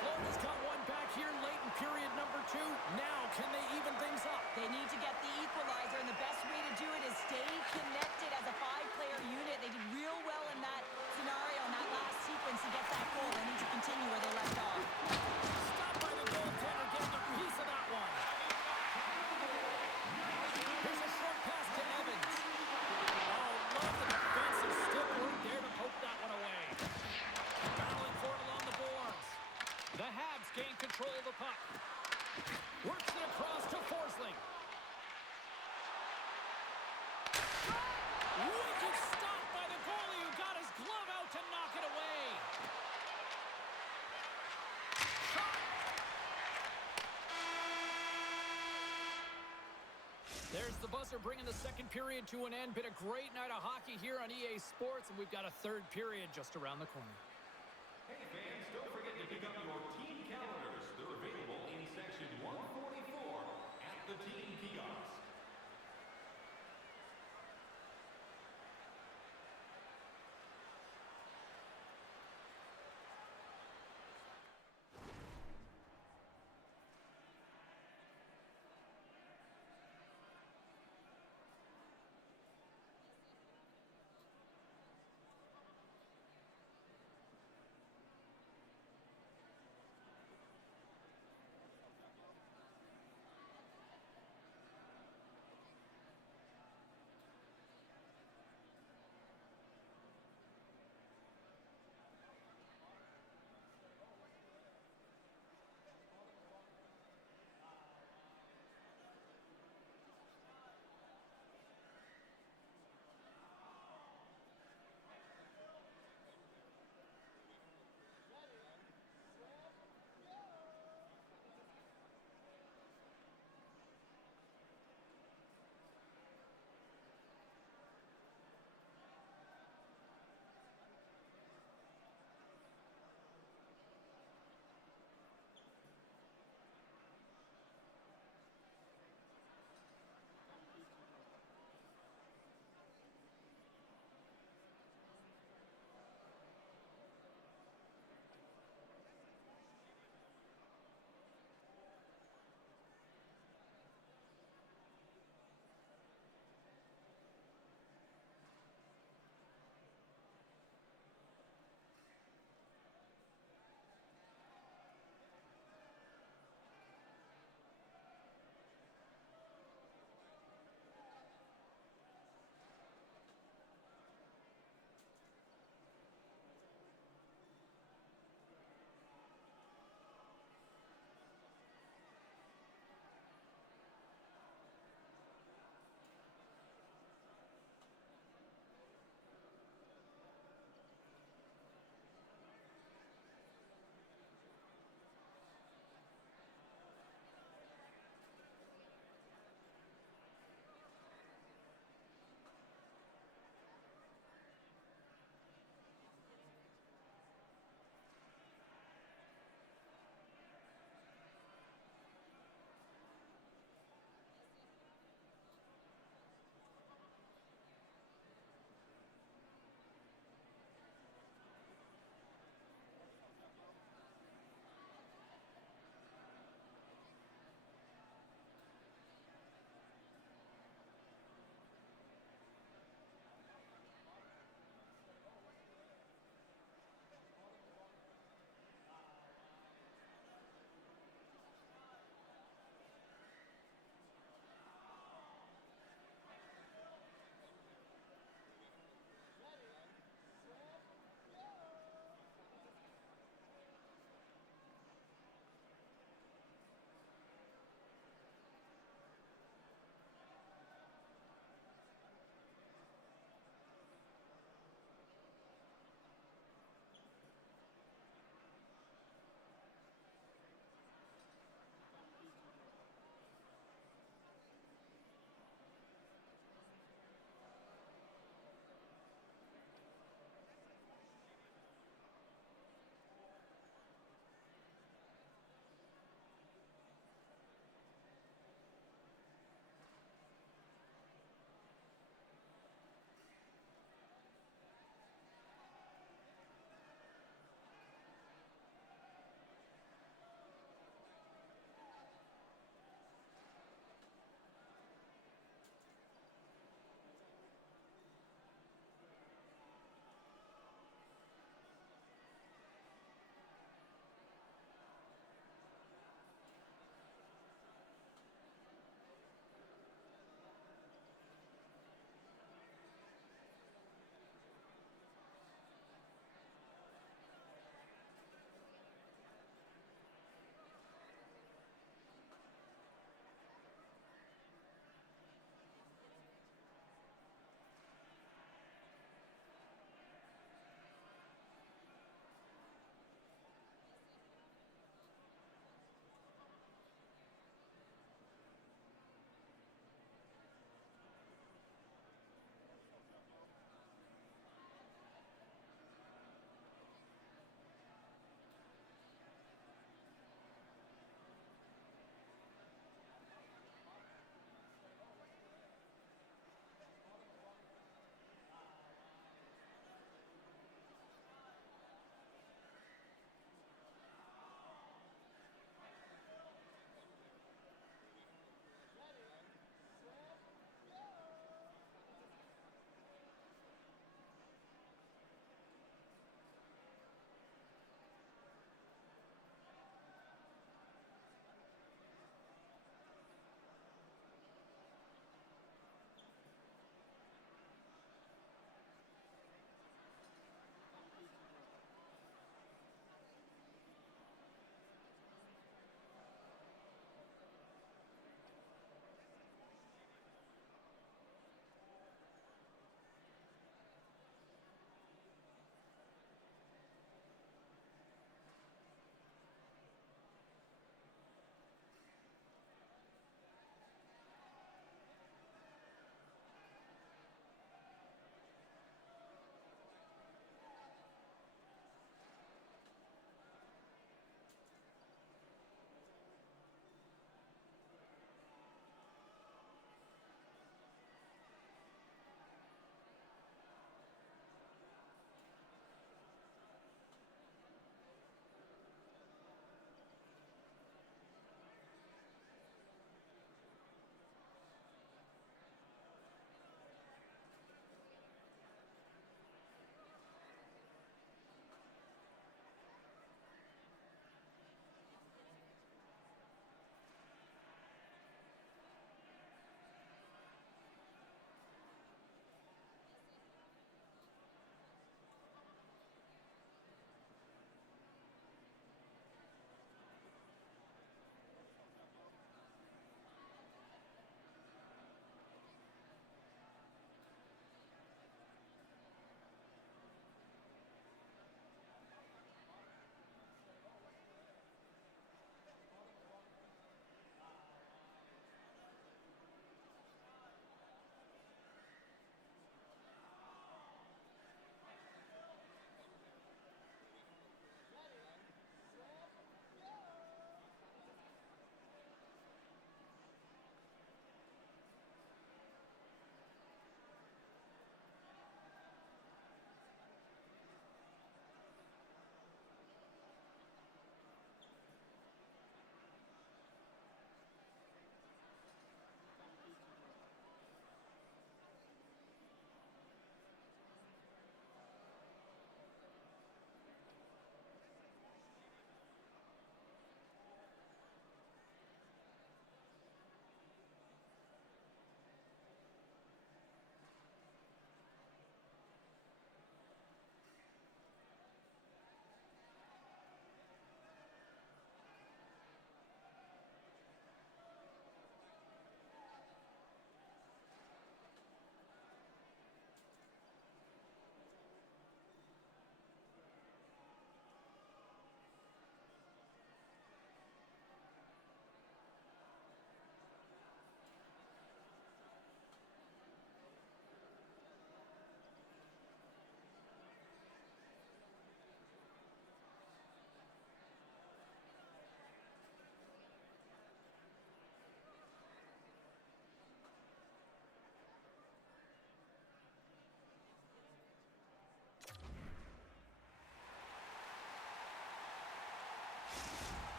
Florida's got one back here late in period number 2. Now, can they even things up? They need to get the equalizer, and the best way to do it is stay connected as a 5-player unit. They did real well in that scenario, in that last sequence to get that goal. They need to continue where they left off. Stopped by the goaltender, getting a piece of that one. Here's a short pass to Evans. Oh, love the defensive stick work there to poke that one away. Battling for it along the boards. The Habs gain control of the puck. Works it across to Forsling. Wicked stop by the goalie who got his glove out to knock it away. Shot. There's the buzzer bringing the second period to an end. Been a great night of hockey here on EA Sports, and we've got a third period just around the corner. Hey fans, don't forget to pick up your team calendars. They're available in section 144 at the team kiosk.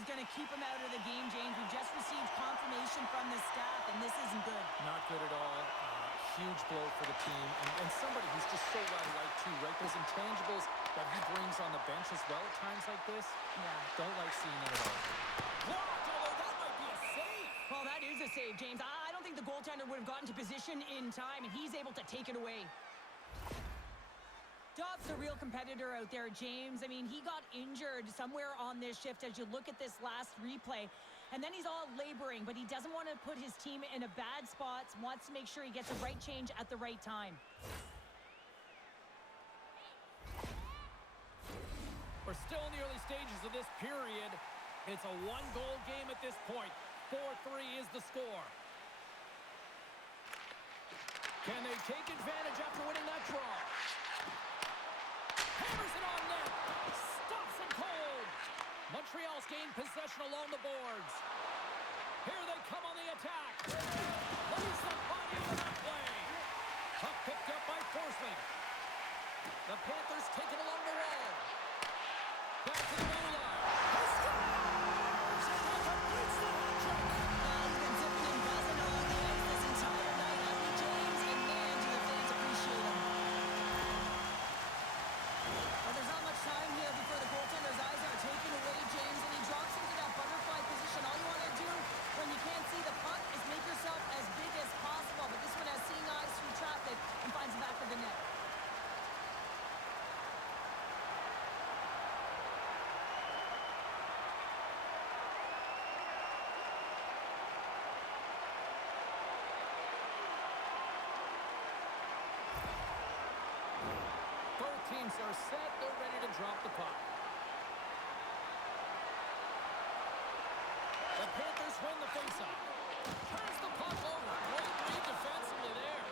is going to keep him out of the game, James. We just received confirmation from the staff, and this isn't good. Not good at all. Huge blow for the team. And somebody who's just so well-liked, too, right? Those intangibles that he brings on the bench as well at times like this. Yeah. Don't like seeing that at all. Blocked, although that might be a save. Well, that is a save, James. I don't think the goaltender would have gotten to position in time, and he's able to take it away. Dobbs a real competitor out there, James. I mean, he got injured somewhere on this shift as you look at this last replay. And then he's all laboring, but he doesn't want to put his team in a bad spot, wants to make sure he gets the right change at the right time. We're still in the early stages of this period. It's a one-goal game at this point. 4-3 is the score. Can they take advantage after winning that draw? Hammers it on net. Stops it cold. Montreal's gained possession along the boards. Here they come on the attack. Lays the body on that play. Puck picked up by Forsling. The Panthers take it along the wall. Back to the goal line. He scores! He completes the hat trick. He's been zipping and buzzing along the ice this entire night, hasn't he, James? And man, do the fans appreciate him. Well, there's not much time here before the goaltender's eyes are taken away, James, and he drops into that butterfly position. All you want to do when you can't see the puck is make yourself as big as possible, but this one has seeing eyes through traffic and finds the back of the net. Both teams are set. They're ready to drop the puck. The Panthers win the faceoff. Turns the puck over. Great read defensively there.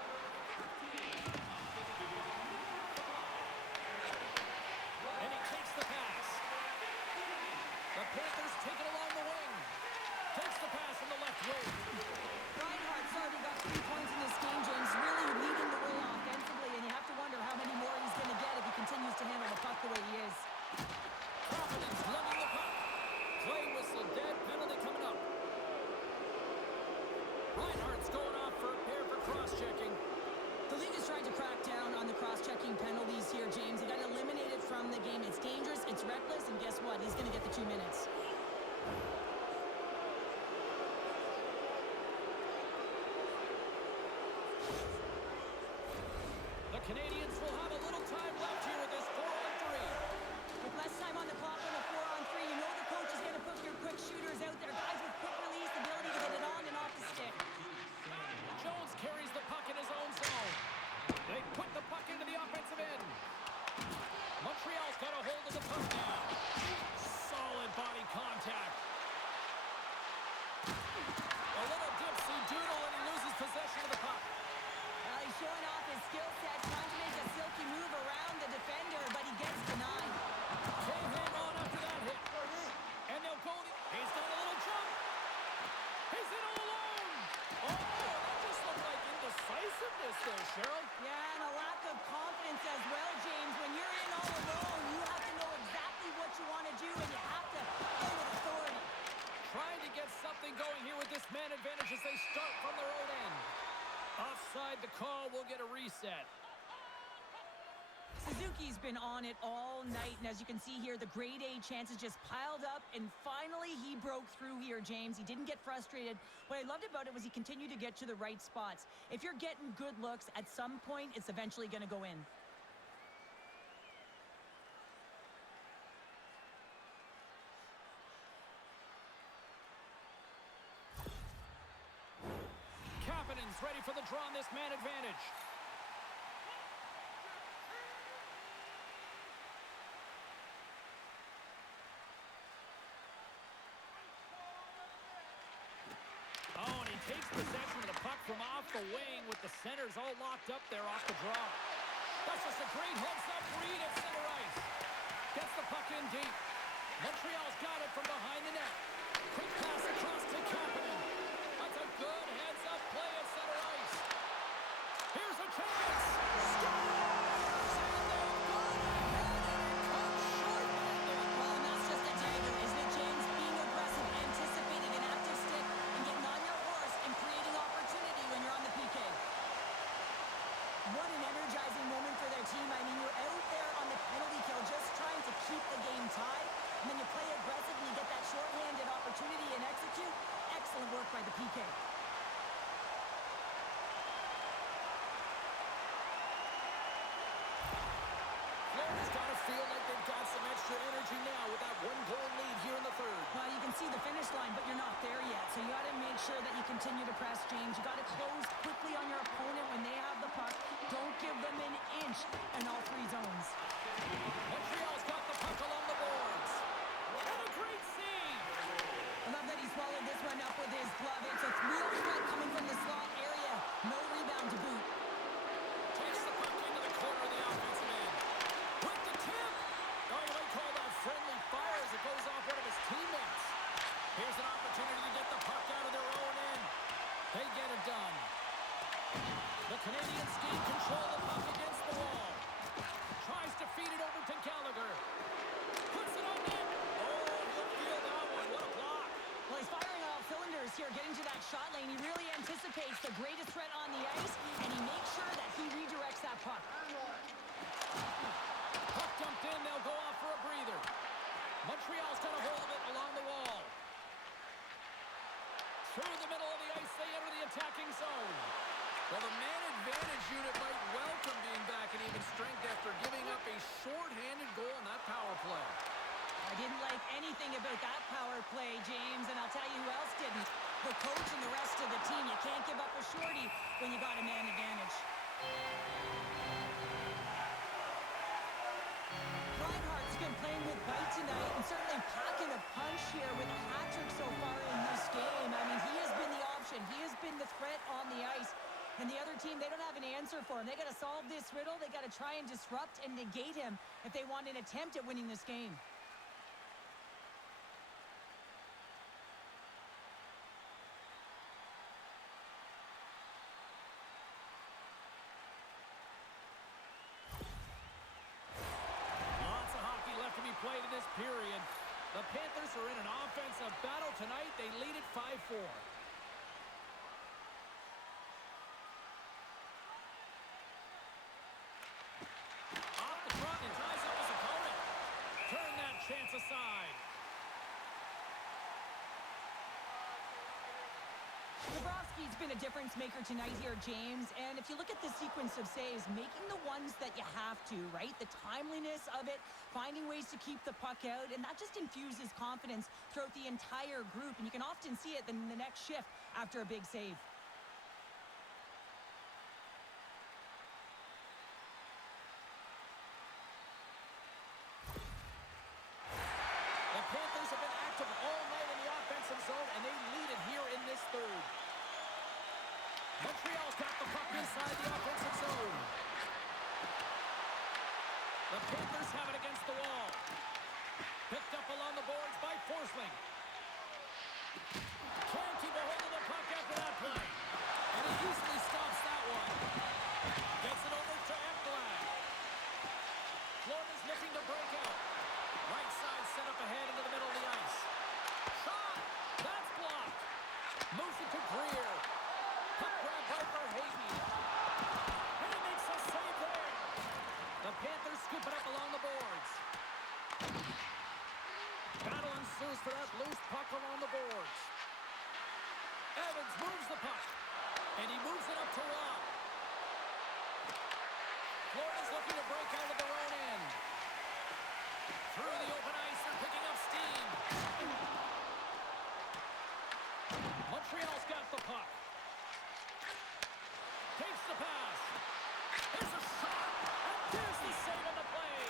And he takes the pass. The Panthers take it along the wing. Takes the pass on the left wing. Reinhart's already got 3 points in this game, James, really leading the way offensively, and you have to wonder how many more he's going to get if he continues to handle the puck the way he is. Providence lugging the puck. Play whistle dead. Penalty coming up. Reinhart's going off for a pair for cross-checking. The league is trying to crack down on the cross-checking penalties here, James. He got eliminated from the game. It's dangerous, it's reckless, and guess what? He's going to get the 2 minutes. The Canadiens will have a little time left here with this 4-on-3. With less time on the clock on a 4-on-3, you know the coach is going to put your quick shooters out there. Guys with quick release, ability to get it on and off the stick. Jones carries the puck in his own zone. They put the puck into the offensive end. Montreal's got a hold of the puck now. Solid body contact. A little dipsy doodle and he loses possession of the puck. Well, he's showing off his skill set, trying to make a silky move around the defender, but he gets denied. Can't hang on after that hit. And they'll go. He's done a little jump. He's in all alone. Oh, that just looked like indecisiveness there, Cheryl. Yeah, and a lack of confidence as well, James. When you're in all alone, you have to know exactly what you want to do, and you have to play with authority. Trying to get something going here with this man advantage as they start from their own end. Offside the call, will get a reset. Suzuki's been on it all night, and as you can see here, the grade A chances just piled up, and finally he broke through here, James. He didn't get frustrated. What I loved about it was he continued to get to the right spots. If you're getting good looks, at some point, it's eventually going to go in. Kapanen's ready for the draw on this man advantage. Oh, and he takes possession of the puck from off the wing with the centers all locked up there off the draw. That's just a great heads-up read at center ice. Gets the puck in deep. Montreal's got it from behind the net. Quick pass across to Kapanen. That's a good heads-up play at center ice. Here's a chance. Scores! And they've gone ahead and it comes short. Well, and that's just a dagger, isn't it, James? Being aggressive. PK. Florida's got to feel like they've got some extra energy now with that one-goal lead here in the third. Well, you can see the finish line, but you're not there yet. So you got to make sure that you continue to press, James. You got to close quickly on your opponent when they have the puck. Don't give them an inch in all three zones. Montreal's got the puck along the boards. And a great save. I love that he swallowed this one up with his glove. It's a real threat coming from the slot area. No rebound to boot. Takes the puck into the corner of the offensive end. With the tip. Oh, you might call that friendly fire as it goes off one of his teammates. Here's an opportunity to get the puck out of their own end. They get it done. The Canadiens gain control of the puck against the wall. Tries to feed it over to Gallagher. Puts it on net. Oh, he'll feel that one. What a block. Well, he's firing on all cylinders here, getting to that shot lane. He really anticipates the greatest threat on the ice, and he makes sure that he redirects that puck. Puck dumped in. They'll go off for a breather. Montreal's got a hold of it along the wall. Through the middle of the ice, they enter the attacking zone. Well, the man advantage unit might welcome being back at even strength after giving up a short-handed goal in that power play. I didn't like anything about that power play, James, and I'll tell you who else didn't. The coach and the rest of the team. You can't give up a shorty when you got a man advantage. Reinhardt's been playing with bite tonight and certainly packing a punch here with a hat-trick so far in this game. I mean, he has been the option. He has been the threat on the ice. And the other team, they don't have an answer for him. They got to solve this riddle. They got to try and disrupt and negate him if they want an attempt at winning this game. Lots of hockey left to be played in this period. The Panthers are in an offensive battle tonight. They lead it 5-4. Off the front and ties up his opponent. Turn that chance aside. Bobrovsky's been a difference maker tonight here, James. And if you look at the sequence of saves, making the ones that you have to, right? The timeliness of it, finding ways to keep the puck out, and that just infuses confidence throughout the entire group. And you can often see it in the next shift after a big save. The Panthers have been active all night in the offensive zone, and they lead it here in this third. Montreal's got the puck inside the offensive zone. The Panthers have it against the wall. Picked up along the boards by Forsling. Can't keep a hold of the puck after that play. And he easily stops that one. Gets it over to Ekblad. Florida's looking to break out. Right side set up ahead into the middle of the ice. Shot! That's blocked. Moves it to Greer. Puck grab by Verhaeghe. And he makes a save there. The Panthers scoop it up along the boards. Battle ensues for that loose puck along the boards. Evans moves the puck. And he moves it up to Rob. Florida's looking to break out of their own end. Through the open ice, they're picking up steam. Montreal's got the puck. Takes the pass. Here's a shot. And there's the save on the play.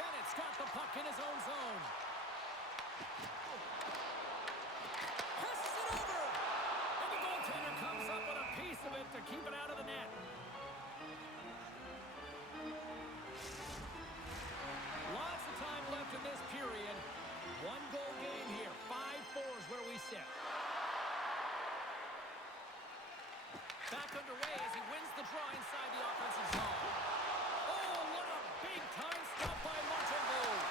Bennett's got the puck in his own zone. Passes it over. And the goaltender comes up with a piece of it to keep it out of the net. Lots of time left in this period. One goal game here. 5-4 is where we sit. Back underway as he wins the draw inside the offensive zone. Oh, what a big-time stop by Montembeault.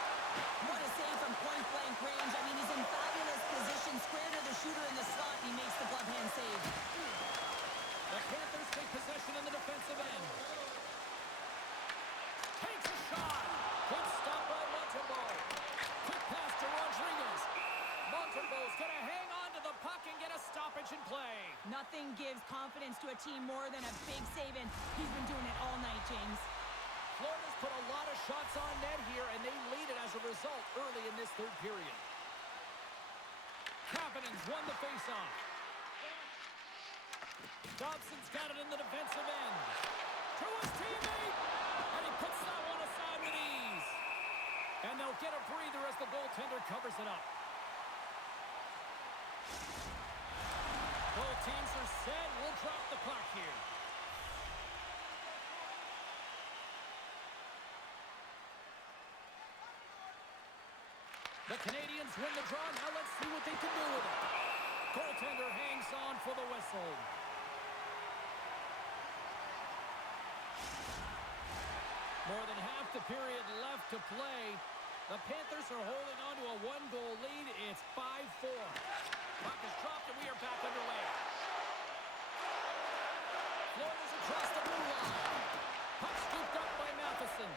What a save from point-blank range. I mean, he's in fabulous position, square to the shooter in the slot, and he makes the glove hand save. The Panthers take possession in the defensive end. Takes a shot. Good stop by Montembeault. Quick pass to Rodriguez. Montembeault's going to hang on to the puck and nothing gives confidence to a team more than a big save, and he's been doing it all night, James. Florida's put a lot of shots on net here, and they lead it as a result early in this third period. Kapanen's won the faceoff. Dobson's got it in the defensive end. To his teammate! And he puts that one aside with ease. And they'll get a breather as the goaltender covers it up. Both teams are set. We'll drop the puck here. The Canadiens win the draw. Now let's see what they can do with it. Goaltender hangs on for the whistle. More than half the period left to play. The Panthers are holding on to a one-goal lead. It's 5-4. Puck is dropped and we are back underway. Florida's across the blue line. Puck scooped up by Matheson.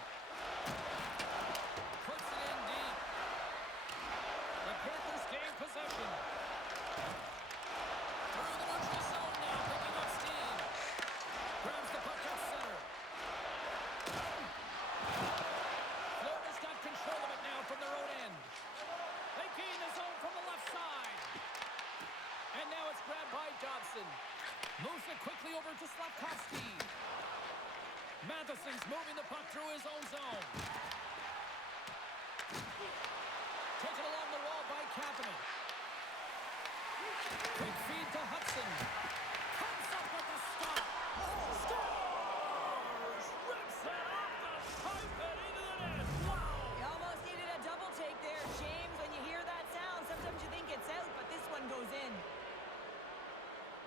Puts it in deep. The Panthers gain possession. Through the neutral zone now, picking up steam. Grabs the puck up center. Florida's got control of it now from their own end. They gain the zone from the left side. And now it's grabbed by Dobson. Moves it quickly over to Slavkovsky. Matheson's moving the puck through his own zone. Taken along the wall by Kapanen. Quick feed to Hudson. Comes up with the stop. Scores! Rips it off the pipe and into the net. Wow! You almost needed a double take there, James. When you hear that sound, sometimes you think it's out, but this one goes in.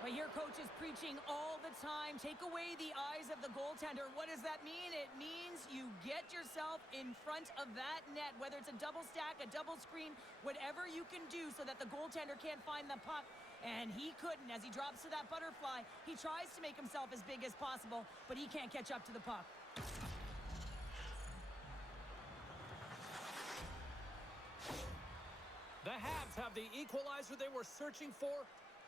Well, your coach is preaching all the time. Take away the eyes of the goaltender. What does that mean? It means you get yourself in front of that net, whether it's a double stack, a double screen, whatever you can do so that the goaltender can't find the puck. And he couldn't. As he drops to that butterfly, he tries to make himself as big as possible, but he can't catch up to the puck. The Habs have the equalizer they were searching for.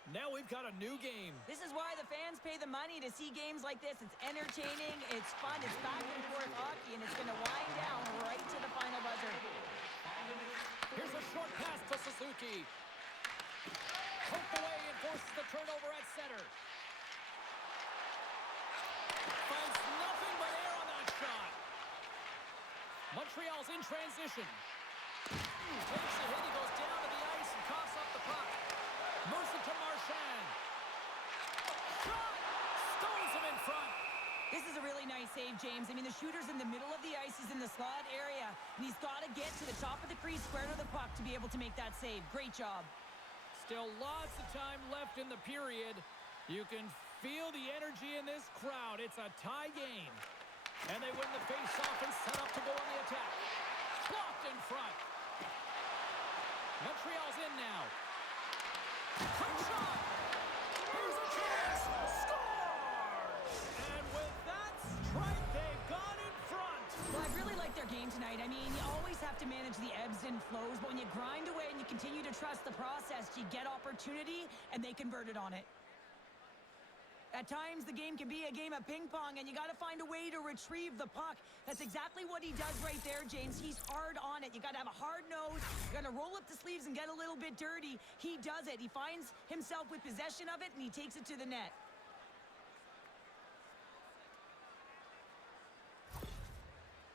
Now we've got a new game. This is why the fans pay the money to see games like this. It's entertaining, it's fun, it's back and forth hockey, and it's going to wind down right to the final buzzer. Here's a short pass to Suzuki. Poked away and forces the turnover at center. Finds nothing but air on that shot. Montreal's in transition. Takes a hit, he goes down to the ice and coughs up the puck. Moves it to Marchand. Shot! Stones him in front. This is a really nice save, James. I mean, the shooter's in the middle of the ice. He's in the slot area, and he's got to get to the top of the crease, square to the puck, to be able to make that save. Great job. Still lots of time left in the period. You can feel the energy in this crowd. It's a tie game. And they win the face-off and set up to go on the attack. Blocked in front. Montreal's in now. Quick shot! Here's a chance! Scores! And with that strike, they've gone in front. Well, I really like their game tonight. I mean, you always have to manage the ebbs and flows, but when you grind away and you continue to trust the process, you get opportunity, and they converted on it. At times, the game can be a game of ping pong, and you got to find a way to retrieve the puck. That's exactly what he does right there, James. He's hard on it. You got to have a hard nose. You got to roll up the sleeves and get a little bit dirty. He does it. He finds himself with possession of it, and he takes it to the net.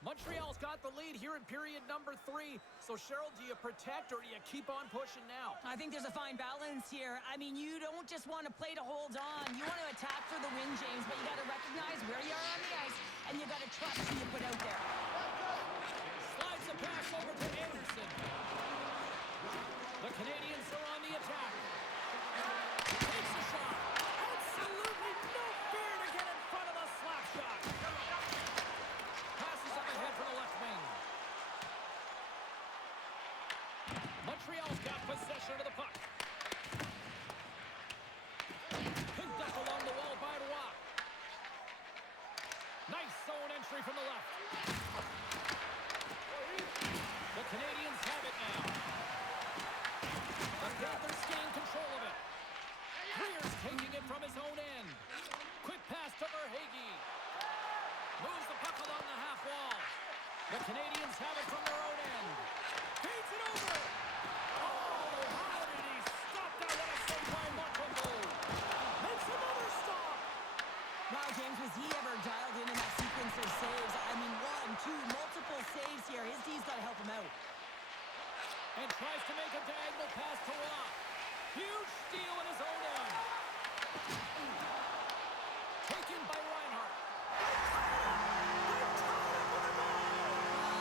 Montreal's got the lead here in period number 3. So, Cheryl, do you protect or do you keep on pushing now? I think there's a fine balance here. I mean, you don't just want to play to hold on. You want to attack for the win, James, but you got to recognize where you are on the ice, and you got to trust who you put out there. Slides the pass over to Anderson. The Canadiens are on the attack. Takes a shot. Absolutely no fear to get in front of the slap shot. Passes up ahead for the left wing. Montreal's got possession of the puck. Picked up along the wall by Roy. Nice zone entry from the left. The Canadiens have it now. The Panthers gain control of it. Greer's taking it from his own And tries to make a diagonal pass to Rock. Huge steal in his own end. Taken by Reinhardt.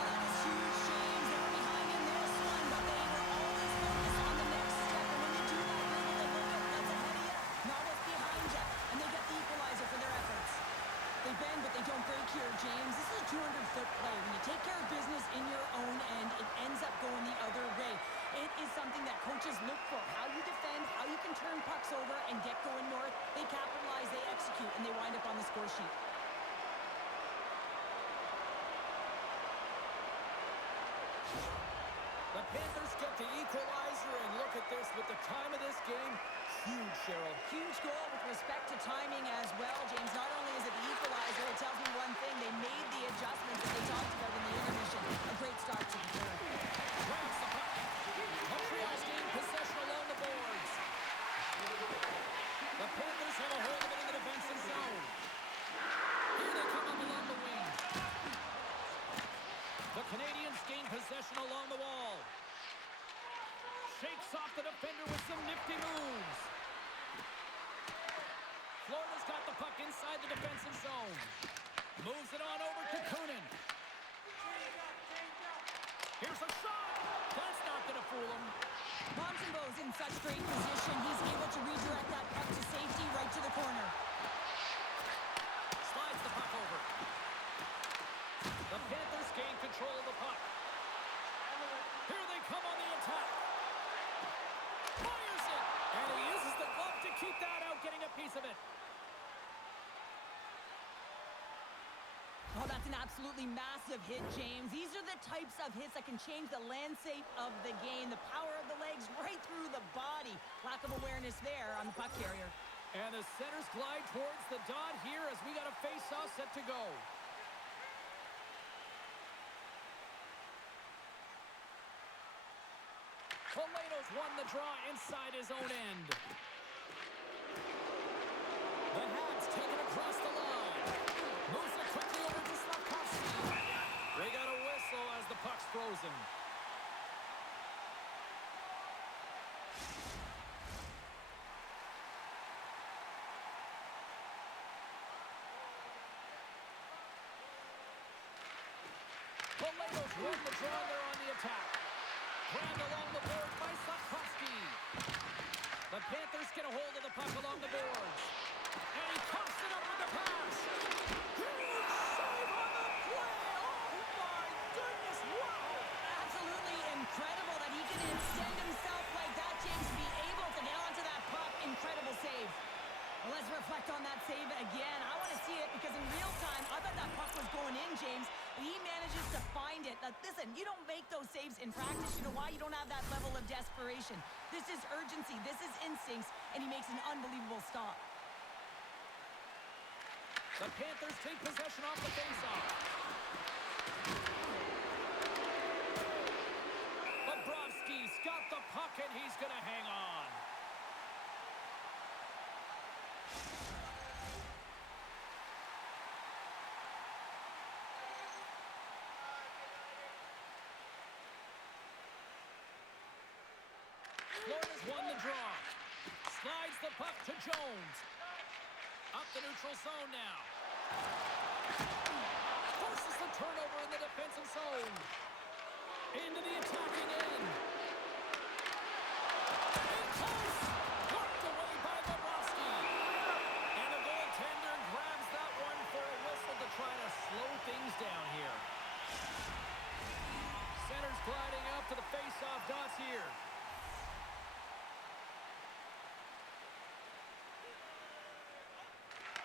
That is huge, James. They were behind in this one, but they were always focused on the next step. And when you do that, you're able to look at what's ahead of you, not what's behind you. And they get the equalizer for their efforts. They bend, but they don't break here, James. This is a 200-foot play. When you take care of business in your own end, it ends up going the other way. It is something that coaches look for. How you defend, how you can turn pucks over and get going north. They capitalize, they execute, and they wind up on the score sheet. The Panthers get the equalizer, and look at this with the time of this game. Huge, Cheryl. Huge goal with respect to timing as well, James. Not only is it the equalizer, it tells me one thing. They made the adjustments that they talked about in the intermission. A great start to the third. Grabs the puck. Montreal's gained possession along the boards. The Panthers have a hold of it in the defensive zone. Here they come up along the wing. The Canadiens gain possession along the wall. Shakes off the defender with some nifty moves. Florida's got the puck inside the defensive zone. Moves it on over to Kunin. Here's a shot. That's not going to fool him. Montembeaux's in such great position. He's able to redirect that puck to safety right to the corner. Slides the puck over. The Panthers gain control of the puck. Here they come on the attack. Fires it. And he uses the glove to keep that out, getting a piece of it. Oh, that's an absolutely massive hit, James. These are the types of hits that can change the landscape of the game. The power of the legs right through the body. Lack of awareness there on the puck carrier. And the centers glide towards the dot here as we got a face-off set to go. Toledo's won the draw inside his own end. The Habs take it across the line. Moves it quickly over to Slavkovsky. They got a whistle as the puck's frozen. Toledo's won the draw. They're on the attack. Grabbed along the boards by Slavkovsky. The Panthers get a hold of the puck along the boards. And he pops it up with the pass. Huge save on the play. Oh, my goodness. Wow. Absolutely incredible that he can extend himself like that, James, to be able to get onto that puck. Incredible save. Well, let's reflect on that save again. I want to see it because in real time, I thought that puck was going in, James. But he manages to find it. Now, listen, you don't make those saves in practice. You know why? You don't have that level of desperation. This is urgency. This is instincts. And he makes an unbelievable stop. The Panthers take possession off the faceoff. Bobrovsky's got the puck and he's going to hang on. Florida's won the draw. Slides the puck to Jones. Up the neutral zone now. Forces the turnover in the defensive zone. Into the attacking end. In close. Blocked away by Bobrovsky. And the goaltender grabs that one for a whistle to try to slow things down here. Center's gliding up to the face-off dots here.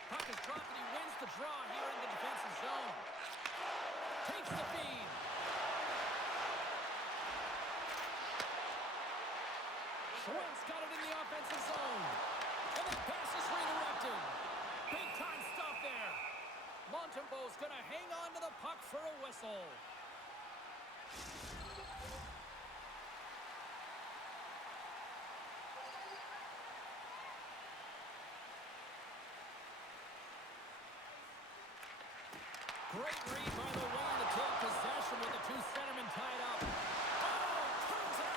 Puck is dropped and he wins the draw here in the defensive zone. Takes the feed. Schwentz got it in the offensive zone. And the pass is redirected. Big time stop there. Montembeaux's going to hang on to the puck for a whistle. Great read by the wing to take possession with the two centermen tied up. Oh, turns it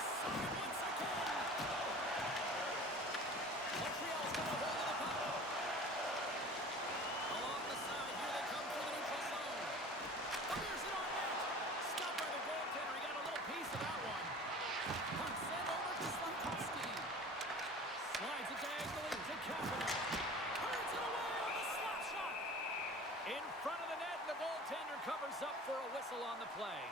Puck sent over to Slavkovsky. Slides it diagonally to Kapanen. Turns it away on the slap shot. In front of the net, the goaltender covers up for a whistle on the play.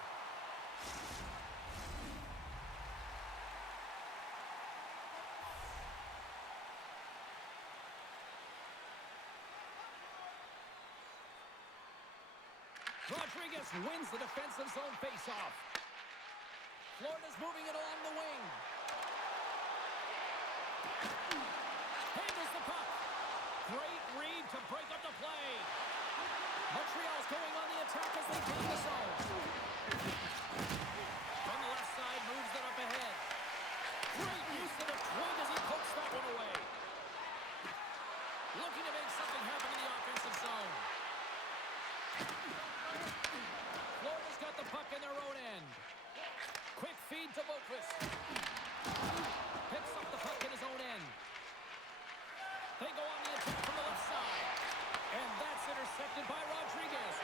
Rodriguez wins the defensive zone faceoff. Florida's moving it along the wing. Handles the puck. Great read to break up the play. Montreal's going on the attack as they gain the zone. From the left side, moves it up ahead. Great use of the twig as he pokes that one away. Looking to make something happen in the offensive zone. Florida's got the puck in their own end. Quick feed to Boquist. Picks up the puck in his own end. They go on the attack from the left side. And that's intercepted by Rodriguez.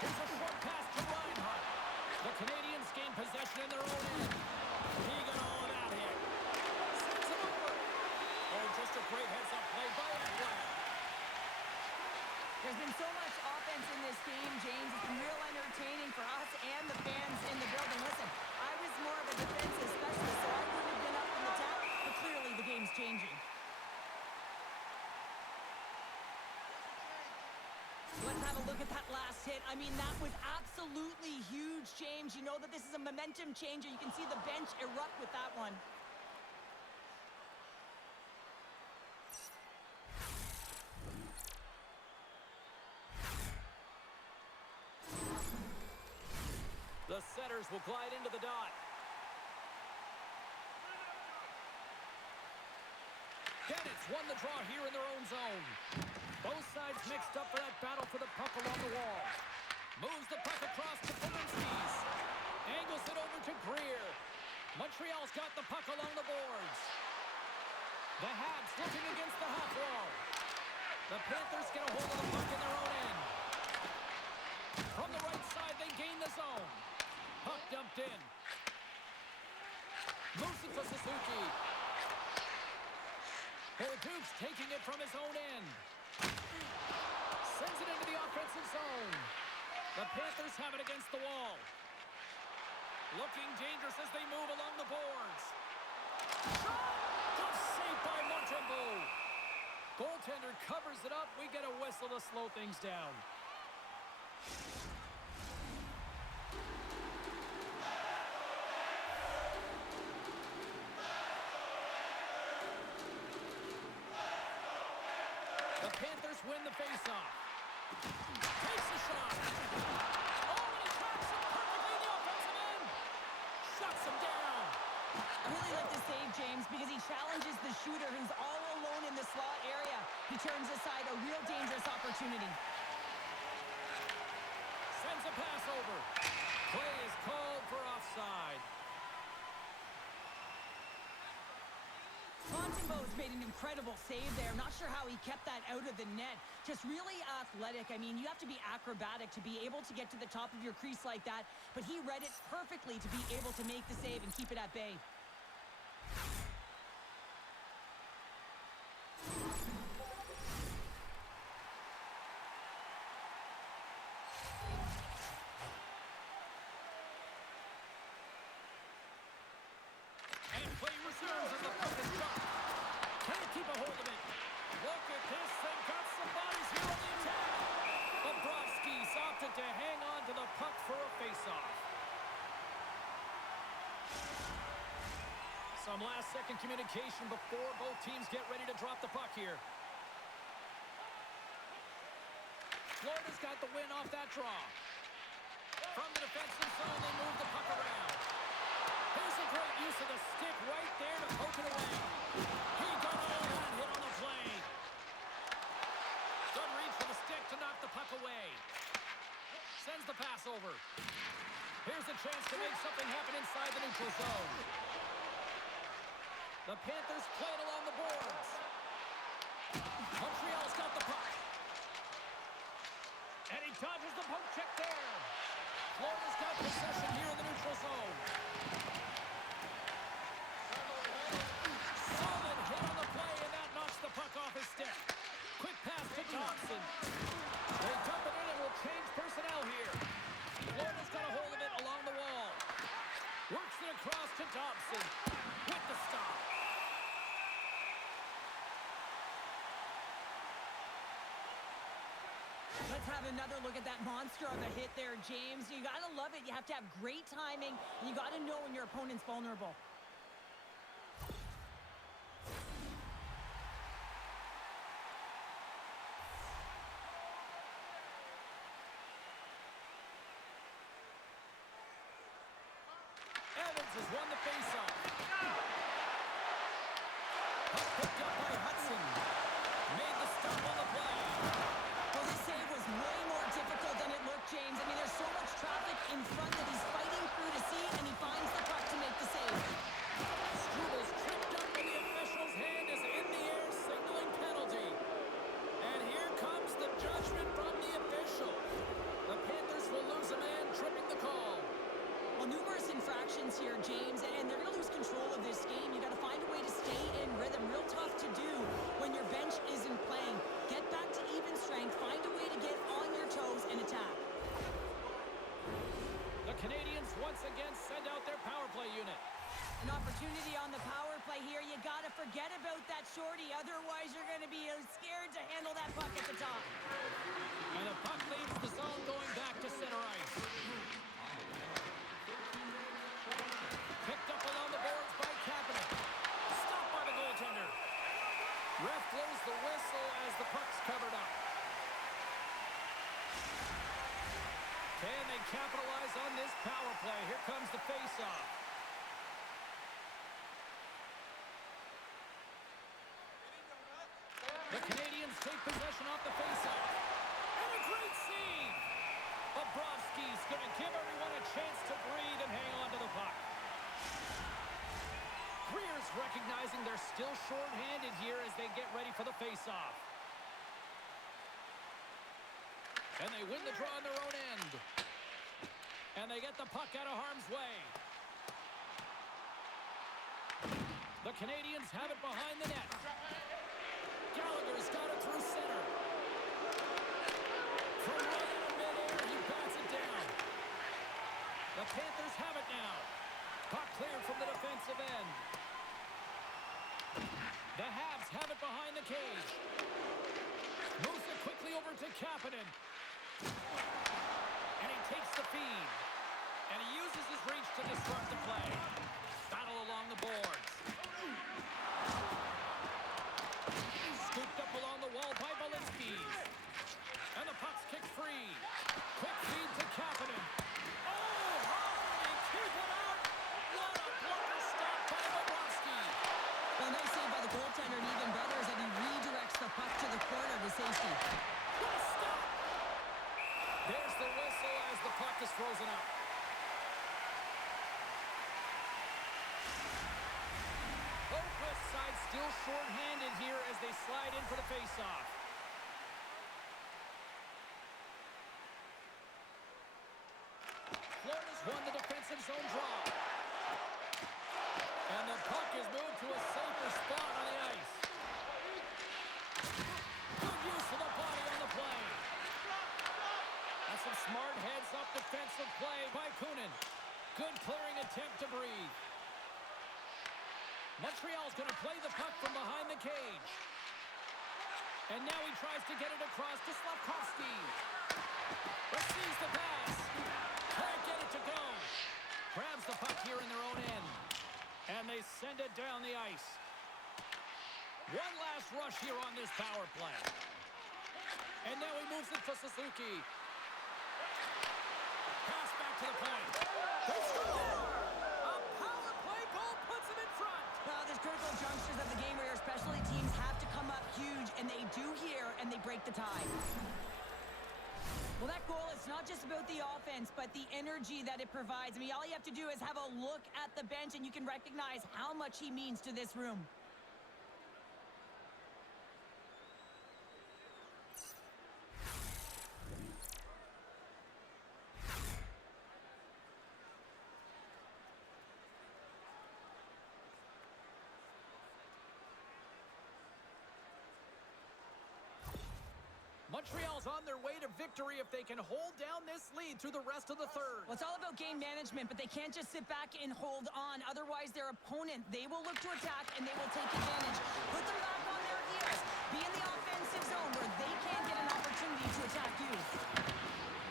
Here's a short pass to Reinhart. The Canadiens gain possession in their own end. He got all of that hit. Sends it over. Oh, just a great heads-up play by Ekblad. There's been so much offense in this game, James. It's been real entertaining for us and the fans in the building. Listen, I was more of a defensive specialist, so I wouldn't have been up in the top, but clearly the game's changing. Let's have a look at that last hit. I mean, that was absolutely huge, James. You know that this is a momentum changer. You can see the bench erupt with that one. The setters will glide into the dot. Genet's won the draw here in their own zone. Both sides mixed up for that battle for the puck along the wall. Moves the puck across to Polinski's. Angles it over to Greer. Montreal's got the puck along the boards. The Habs looking against the half wall. The Panthers get a hold of the puck in their own end. From the right side, they gain the zone. Puck dumped in. Moves it to Suzuki. Duke's taking it from his own end. Sends it into the offensive zone. The Panthers have it against the wall. Looking dangerous as they move along the boards. Shot! Tough save by Montembeault. Goaltender covers it up. We get a whistle to slow things down. The Panthers win the faceoff. Takes a shot. Oh, and he traps it perfectly in the offensive end. Shuts him down. I really like the save, James, because he challenges the shooter who's all alone in the slot area. He turns aside a real dangerous opportunity. Sends a pass over. Play is called for offside. Montembeault's made an incredible save there. Not sure how he kept that out of the net. Just really athletic. I mean, you have to be acrobatic to be able to get to the top of your crease like that, but he read it perfectly to be able to make the save and keep it at bay. And play resumes as the puck is dropped. Can't keep a hold of it. Look at this. They've got some bodies here on the attack. Bobrovsky's opted to hang on to the puck for a faceoff. Some last-second communication before both teams get ready to drop the puck here. Florida's got the win off that draw. From the defensive zone, they move the puck around. Here's a great use of the stick right there to poke it away. He got all that hit on the play. Good reach for the stick to knock the puck away. Sends the pass over. Here's a chance to make something happen inside the neutral zone. The Panthers play it along the boards. Montreal's got the puck. And he dodges the poke check there. Florida's got possession here in the neutral zone. Let's have another look at that monster of a hit there, James. You got to love it. You have to have great timing, and you got to know when your opponent's vulnerable. Evans has won the faceoff. Puck picked up by Hudson. Made the stop on the play. Well, this save was way more difficult than it looked, James. I mean, there's so much traffic in front that he's fighting through to see, and he finds the puck to make the save. Strubles tripped up, and the official's hand is in the air, signaling penalty. And here comes the judgment from the official. The Panthers will lose a man, tripping the call. Well, numerous infractions here, James, and they're going to lose control of this game. You got to find a way to stay in rhythm. Real tough to do when your bench isn't playing. Get back to even strength. Find a way to get on your toes and attack. The Canadiens once again send out their power play unit. An opportunity on the power play here. You got to forget about that shorty. Otherwise, you're going to be scared to handle that puck at the top. And the puck leaves the zone going back to center ice. Picked up along the boards by Kapanen. Stopped by the goaltender. Ref blows the whistle as the puck's covered up. Can they capitalize on this power play? Here comes the faceoff. The Canadiens take possession off the faceoff. And a great save! Bobrovsky's going to give everyone a chance to breathe and hang on to the puck. Greer's recognizing they're still short-handed here as they get ready for the face-off. And they win the draw on their own end. And they get the puck out of harm's way. The Canadiens have it behind the net. Gallagher's got it through center. From right in midair, he bats it down. The Panthers have it now. Puck cleared from the defensive end. The Habs have it behind the cage. Moves it quickly over to Kapanen. And he takes the feed. And he uses his reach to disrupt the play. Battle along the boards. Scooped up along the wall by Balinskis. And the puck's kicked free. Quick feed to Kapanen. Oh, hard! Keep it out! What a blocker stop by Bobrovsky. Well, nice save by the goaltender, and even better is that he redirects the puck to the corner to safety. What a stop! There's the whistle as the puck is frozen up. Both West sides still short-handed here as they slide in for the face-off. Florida's won the defensive zone draw. And the puck is moved to a safer spot on the ice. Good use of the body on the play. That's some smart heads-up defensive play by Kunin. Good clearing attempt to breathe. Montreal's going to play the puck from behind the cage. And now he tries to get it across to Slafkovsky. Receives the pass. Can't get it to go. Grabs the puck here in their own end. And they send it down the ice. One last rush here on this power play. And now he moves it to Suzuki. Pass back to the point. They score! A power play goal puts him in front. Well, there's critical junctures of the game where your specialty teams have to come up huge, and they do here, and they break the tie. Well, that goal, it's not just about the offense, but the energy that it provides. I mean, all you have to do is have a look at the bench, and you can recognize how much he means to this room. Montreal's on their way to victory if they can hold down this lead through the rest of the third. Well, it's all about game management, but they can't just sit back and hold on. Otherwise, their opponent, they will look to attack, and they will take advantage. Put them back on their heels. Be in the offensive zone where they can get an opportunity opportunity to attack you.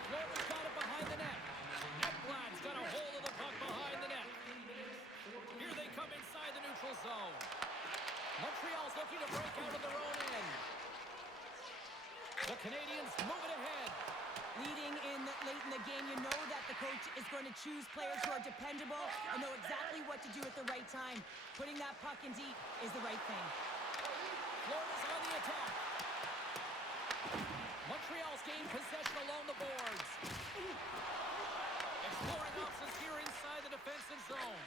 Florida's got it behind the net. Ekblad's got a hold of the puck behind the net. Here they come inside the neutral zone. Montreal's looking to break out of their own end. The Canadiens move it ahead. Leading in late in the game, you know that the coach is going to choose players who are dependable and know exactly what to do at the right time. Putting that puck in deep is the right thing. Florida's on the attack. Montreal's gained possession along the boards. Exploring options here inside the defensive zone.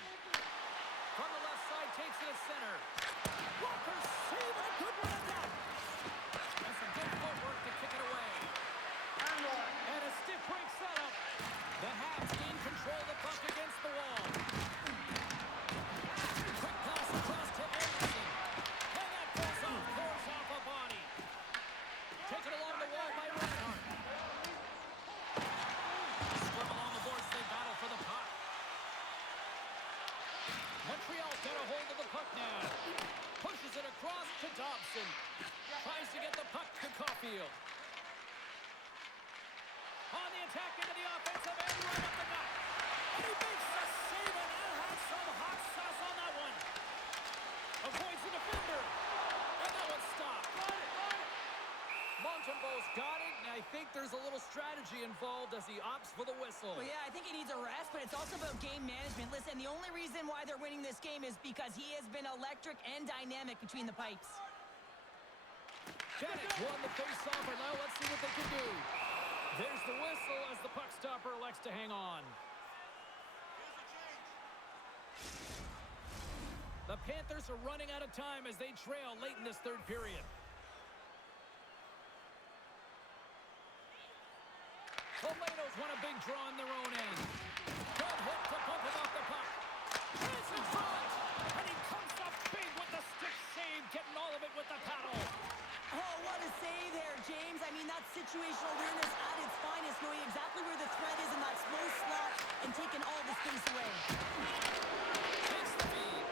From the left side, takes it at center. Walker save, and a good one at that. And some good footwork to kick it away. And a stiff break setup. The Habs gain control of the puck against the wall. Quick pass across to Anderson. And that goes off, pours off a body. Taken along the wall by Reinhart. Scrum along the boards, they battle for the puck. Montreal's got a hold of the puck now. Pushes it across to Dobson. Tries to get the puck to Caulfield. On the attack into the offensive end, right up the gut. And he makes the save, and that had some hot sauce on that one. Avoids the defender. And that one stopped. Montembeau's got it, and I think there's a little strategy involved as he opts for the whistle. Well, yeah, I think he needs a rest, but it's also about game management. Listen, the only reason why they're winning this game is because he has been electric and dynamic between the pipes. Bennett won the face-off, and now let's see what they can do. There's the whistle as the puck stopper elects to hang on. The Panthers are running out of time as they trail late in this third period. Toledo's won a big draw on their own end. Good hit to bump him off the puck. Chance in front, and he comes up big with the stick save, getting all of it with the paddle. Oh, what a save there, James. I mean, that's situational awareness at its finest, knowing exactly where the threat is in that slow slot and taking all the space away. Takes the feed.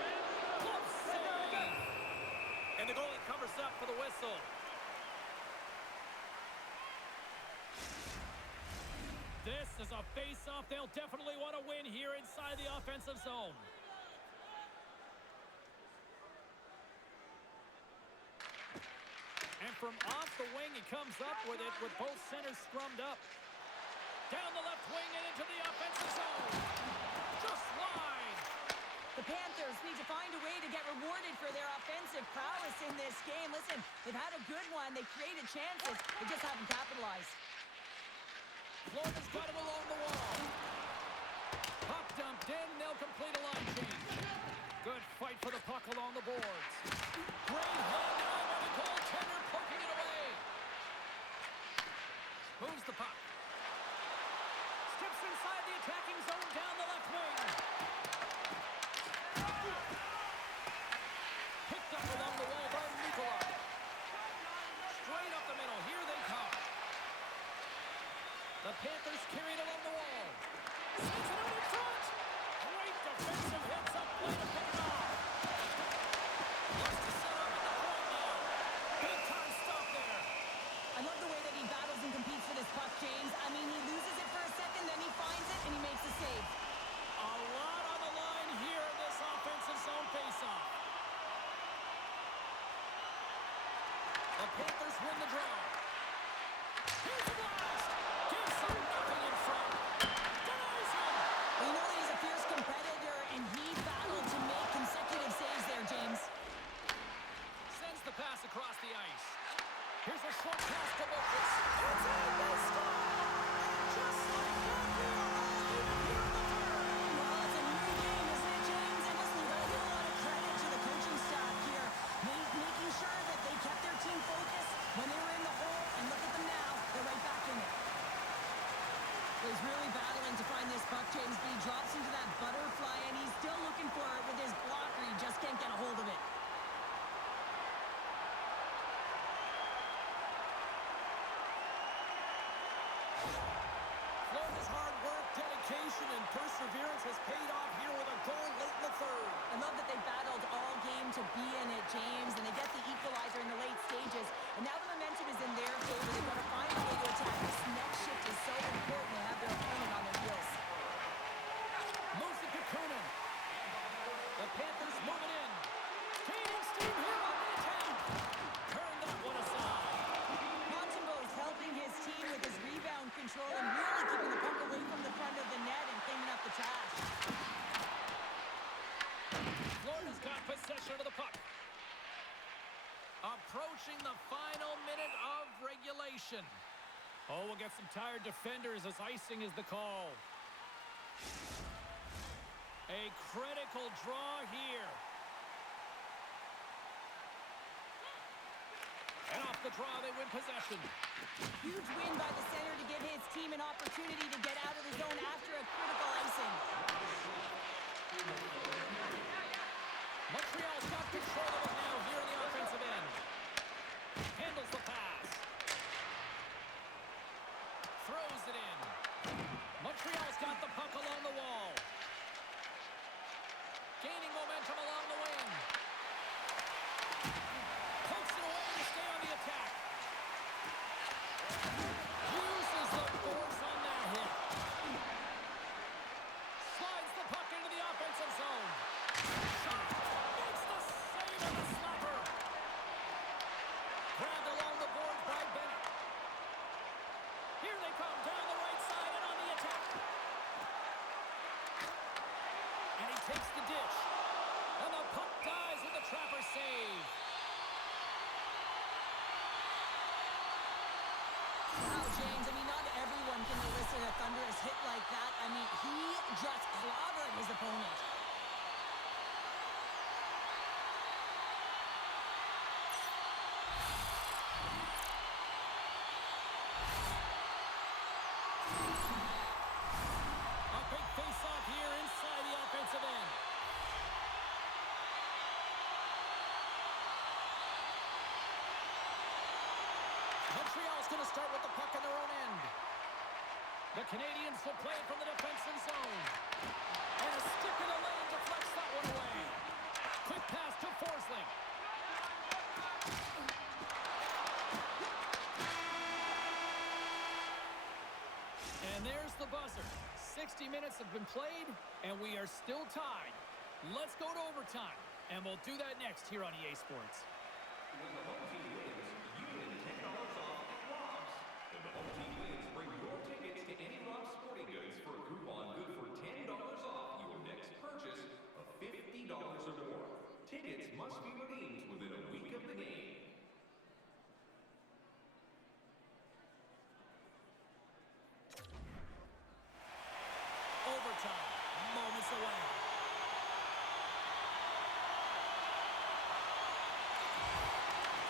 Glove save. And the goalie covers up for the whistle. This is a face-off they'll definitely want to win here inside the offensive zone. And from off the wing, he comes up with it with both centers scrummed up. Down the left wing and into the offensive zone. Just wide. The Panthers need to find a way to get rewarded for their offensive prowess in this game. Listen, they've had a good one. They created chances. They just haven't capitalized. Florida's got it along the wall. Puck dumped in. They'll complete a line change. Good fight for the puck along the boards. Great hand eye by the goaltender, poking it away. Moves the puck. Steps inside the attacking zone down the left wing. Picked up along the wall by Nikolai. Straight up the middle. Here they come. The Panthers carried along the wall. Sends it out in front. Great defensive hits up play to pick it off. Wants to set up at the point now. Big time stop there. I love the way that he battles and competes for this puck, James. I mean, he loses it for a second, then he finds it, and he makes a save. A lot on the line here in this offensive zone faceoff. The Panthers win the draw. Here's the blast. Gives them nothing in front. Denies him. We know that he's a fierce competitor, and he battled to make consecutive saves there, James. Sends the pass across the ice. Here's a short pass to Lucas. It's in, they score! Just like that, we are all even here in the third. Well, it's a new game, isn't it, James? And listen, we've got to give a lot of credit to the coaching staff here, making sure that they kept their team focused when they were in the hole, and look at them now. They're right back in it. He's really battling to find this puck, James, but he drops into that butterfly, and he's still looking for it with his blocker. He just can't get a hold of it. Florida's hard work, dedication, and perseverance has paid off here with a goal late in the third. I love that they battled all game to be in it, James, and they get the equalizer in the late stages. And now the momentum is in their favor. They've got to find a way to attack. This next shift is so important to have their opponent on their heels. Moves it to Kunin. The Panthers moving in. Gaining steam here on the attack. Turn that one aside. Montembeau's helping his team with his rebound control and really keeping the puck away from the front of the net and cleaning up the trash. Florida's got possession of the puck. Approaching the final minute of regulation. Oh, we'll get some tired defenders as icing is the call. A critical draw here. And off the draw, they win possession. Huge win by the center to give his team an opportunity to get out of the zone after a critical icing. Montreal's got control of it now here in the offensive end. Handles the pass. Throws it in. Montreal's got the puck along the wall. Gaining momentum along the wing. Pokes it away to stay on the attack. Uses the force on that hit. Slides the puck into the offensive zone. Shot. Makes the save on the slapper. Grabbed along the boards by Bennett. Here they come down the right side and on the attack. And he takes the dish. And the puck dies with the trapper save. Wow, James, I mean, not everyone can elicit a thunderous hit like that. I mean, he just clobbered his opponent. A big face-off here inside the offensive end. Montreal's going to start with the puck in their own end. The Canadiens will play it from the defensive zone. And a stick in the lane deflects that one away. Quick pass to Forsling. And there's the buzzer. 60 minutes have been played, and we are still tied. Let's go to overtime, and we'll do that next here on EA Sports. When the home team wins, you win $10 off at Rob's. When the home team wins, bring your tickets to any Rob's Sporting Goods for a coupon good for $10 off your next purchase of $50 or more. Tickets must be redeemed within a week of the game. Overtime, moments away.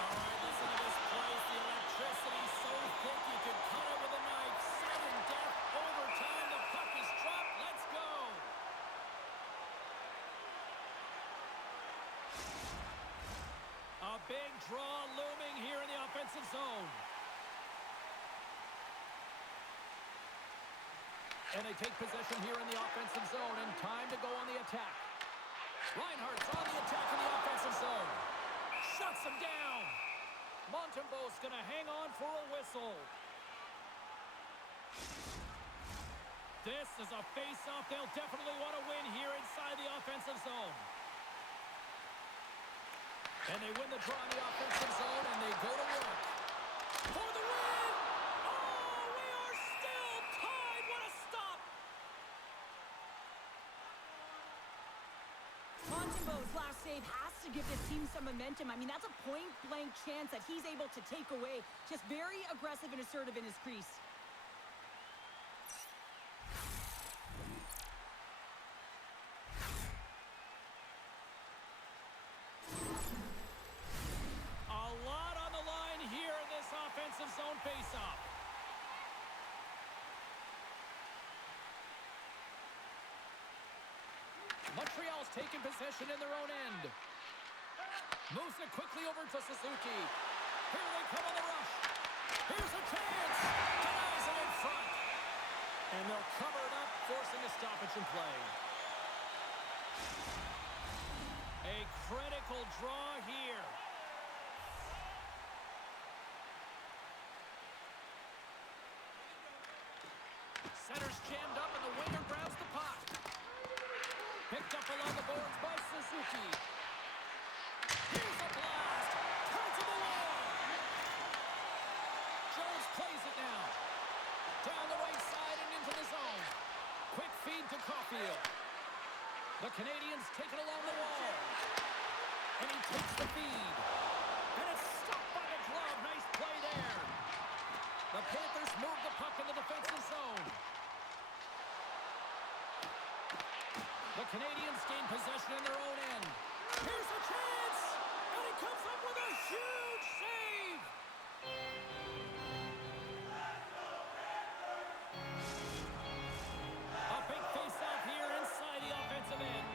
All right, listen to this place. The electricity's so thick you could cut it with a knife. Sudden death, overtime. The puck is dropped. Let's go. A big draw looming here in the offensive zone. And they take possession here in the offensive zone, and time to go on the attack. Reinhardt's on the attack in the offensive zone. Shuts him down. Montembeau's going to hang on for a whistle. This is a face-off they'll definitely want to win here inside the offensive zone. And they win the draw in the offensive zone, and they go to work. For the win! Oh, we are still tied! What a stop! Montembeau's last save has to give this team some momentum. I mean, that's a point-blank chance that he's able to take away. Just very aggressive and assertive in his crease. A lot on the line here in this offensive zone faceoff. Montreal's taking possession in their own end. Moves it quickly over to Suzuki. Here they come on the rush. Here's a chance. Denies it in front. And they'll cover it up, forcing a stoppage in play. A critical physical draw here. Center's jammed up, and the winger grabs the puck. Picked up along the boards by Suzuki. Here's a blast. Turns him away. Jones plays it now. Down the right side and into the zone. Quick feed to Caulfield. The Canadiens take it along the wall. And he takes the feed. And it's stopped by the glove. Nice play there. The Panthers move the puck in the defensive zone. The Canadiens gain possession in their own end. Here's a chance! And he comes up with a huge save! A big face-off here inside the offensive end.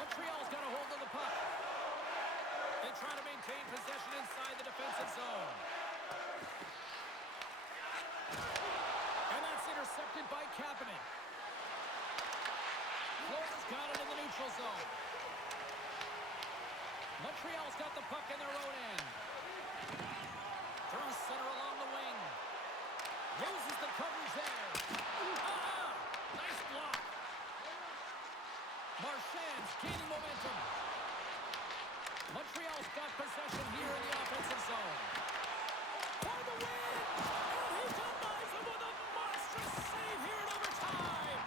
Montreal's got a hold of the puck. They try to maintain possession inside the defensive zone. And that's intercepted by Kapanen. Florida's got it in the neutral zone. Montreal's got the puck in their own end. Through center along the wing. Loses the coverage there. Nice block. Marchand's gaining momentum. Montreal's got possession here in the offensive zone. For the win! And he denies him with a monstrous save here in overtime!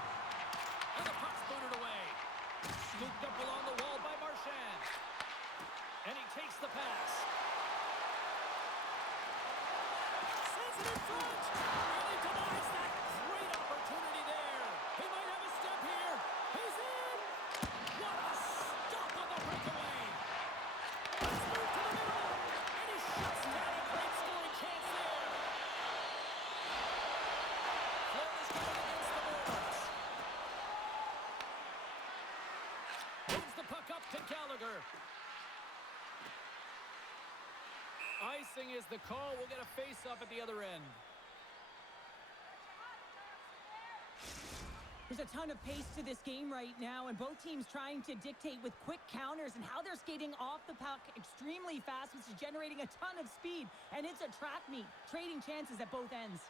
And the puck's booted away. Scooped up along the wall by Marchand. And he takes the pass. Sends it in front! And he denies that great opportunity there. He might have a step here. He's in! What a stop on the breakaway! Let's move to the middle! And he shuts down a great scoring chance there! Florida's going against the boards. Moves the puck up to Gallagher. Icing is the call. We'll get a face-off at the other end. There's a ton of pace to this game right now, and both teams trying to dictate with quick counters and how they're skating off the puck extremely fast, which is generating a ton of speed. And it's a track meet, trading chances at both ends.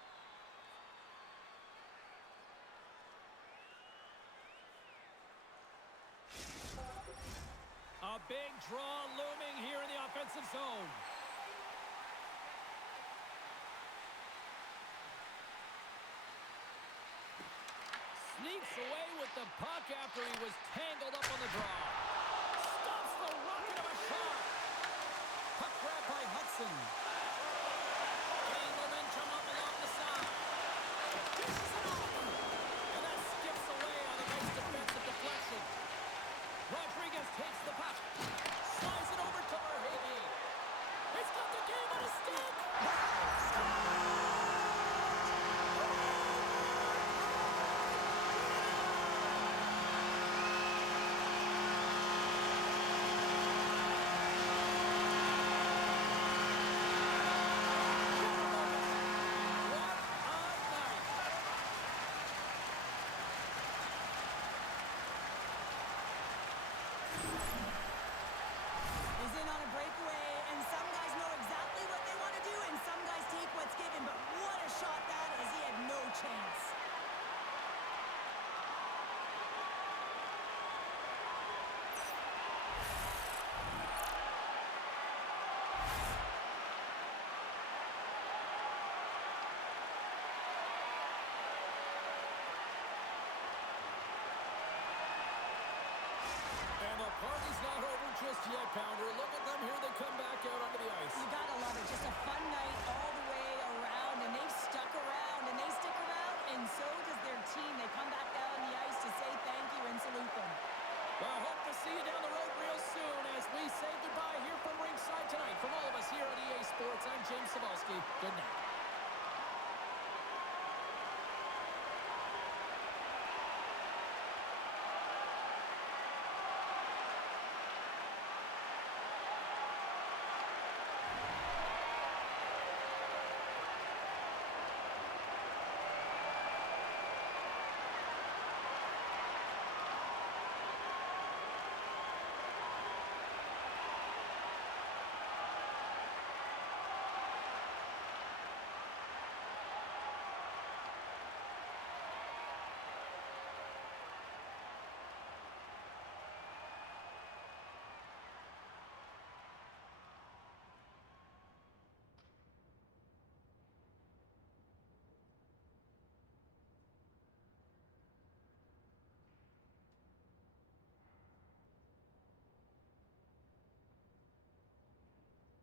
A big draw looming here in the offensive zone. Sneaks away with the puck after he was tangled up on the draw. Stops the rocket of a shot. Puck grab by Hudson. Gaining momentum up along the side. Dishes it off. And that skips away on a nice defensive deflection. Rodriguez takes the puck. Slides it over to Verhage. He's got the game on a stick. Party's not over just yet, Pounder. Look at them here. They come back out onto the ice. You gotta love it. Just a fun night all the way around, and they've stuck around, and they stick around, and so does their team. They come back out on the ice to say thank you and salute them. Well, hope to see you down the road real soon as we say goodbye here from ringside tonight. From all of us here at EA Sports, I'm James Cebulski. Good night.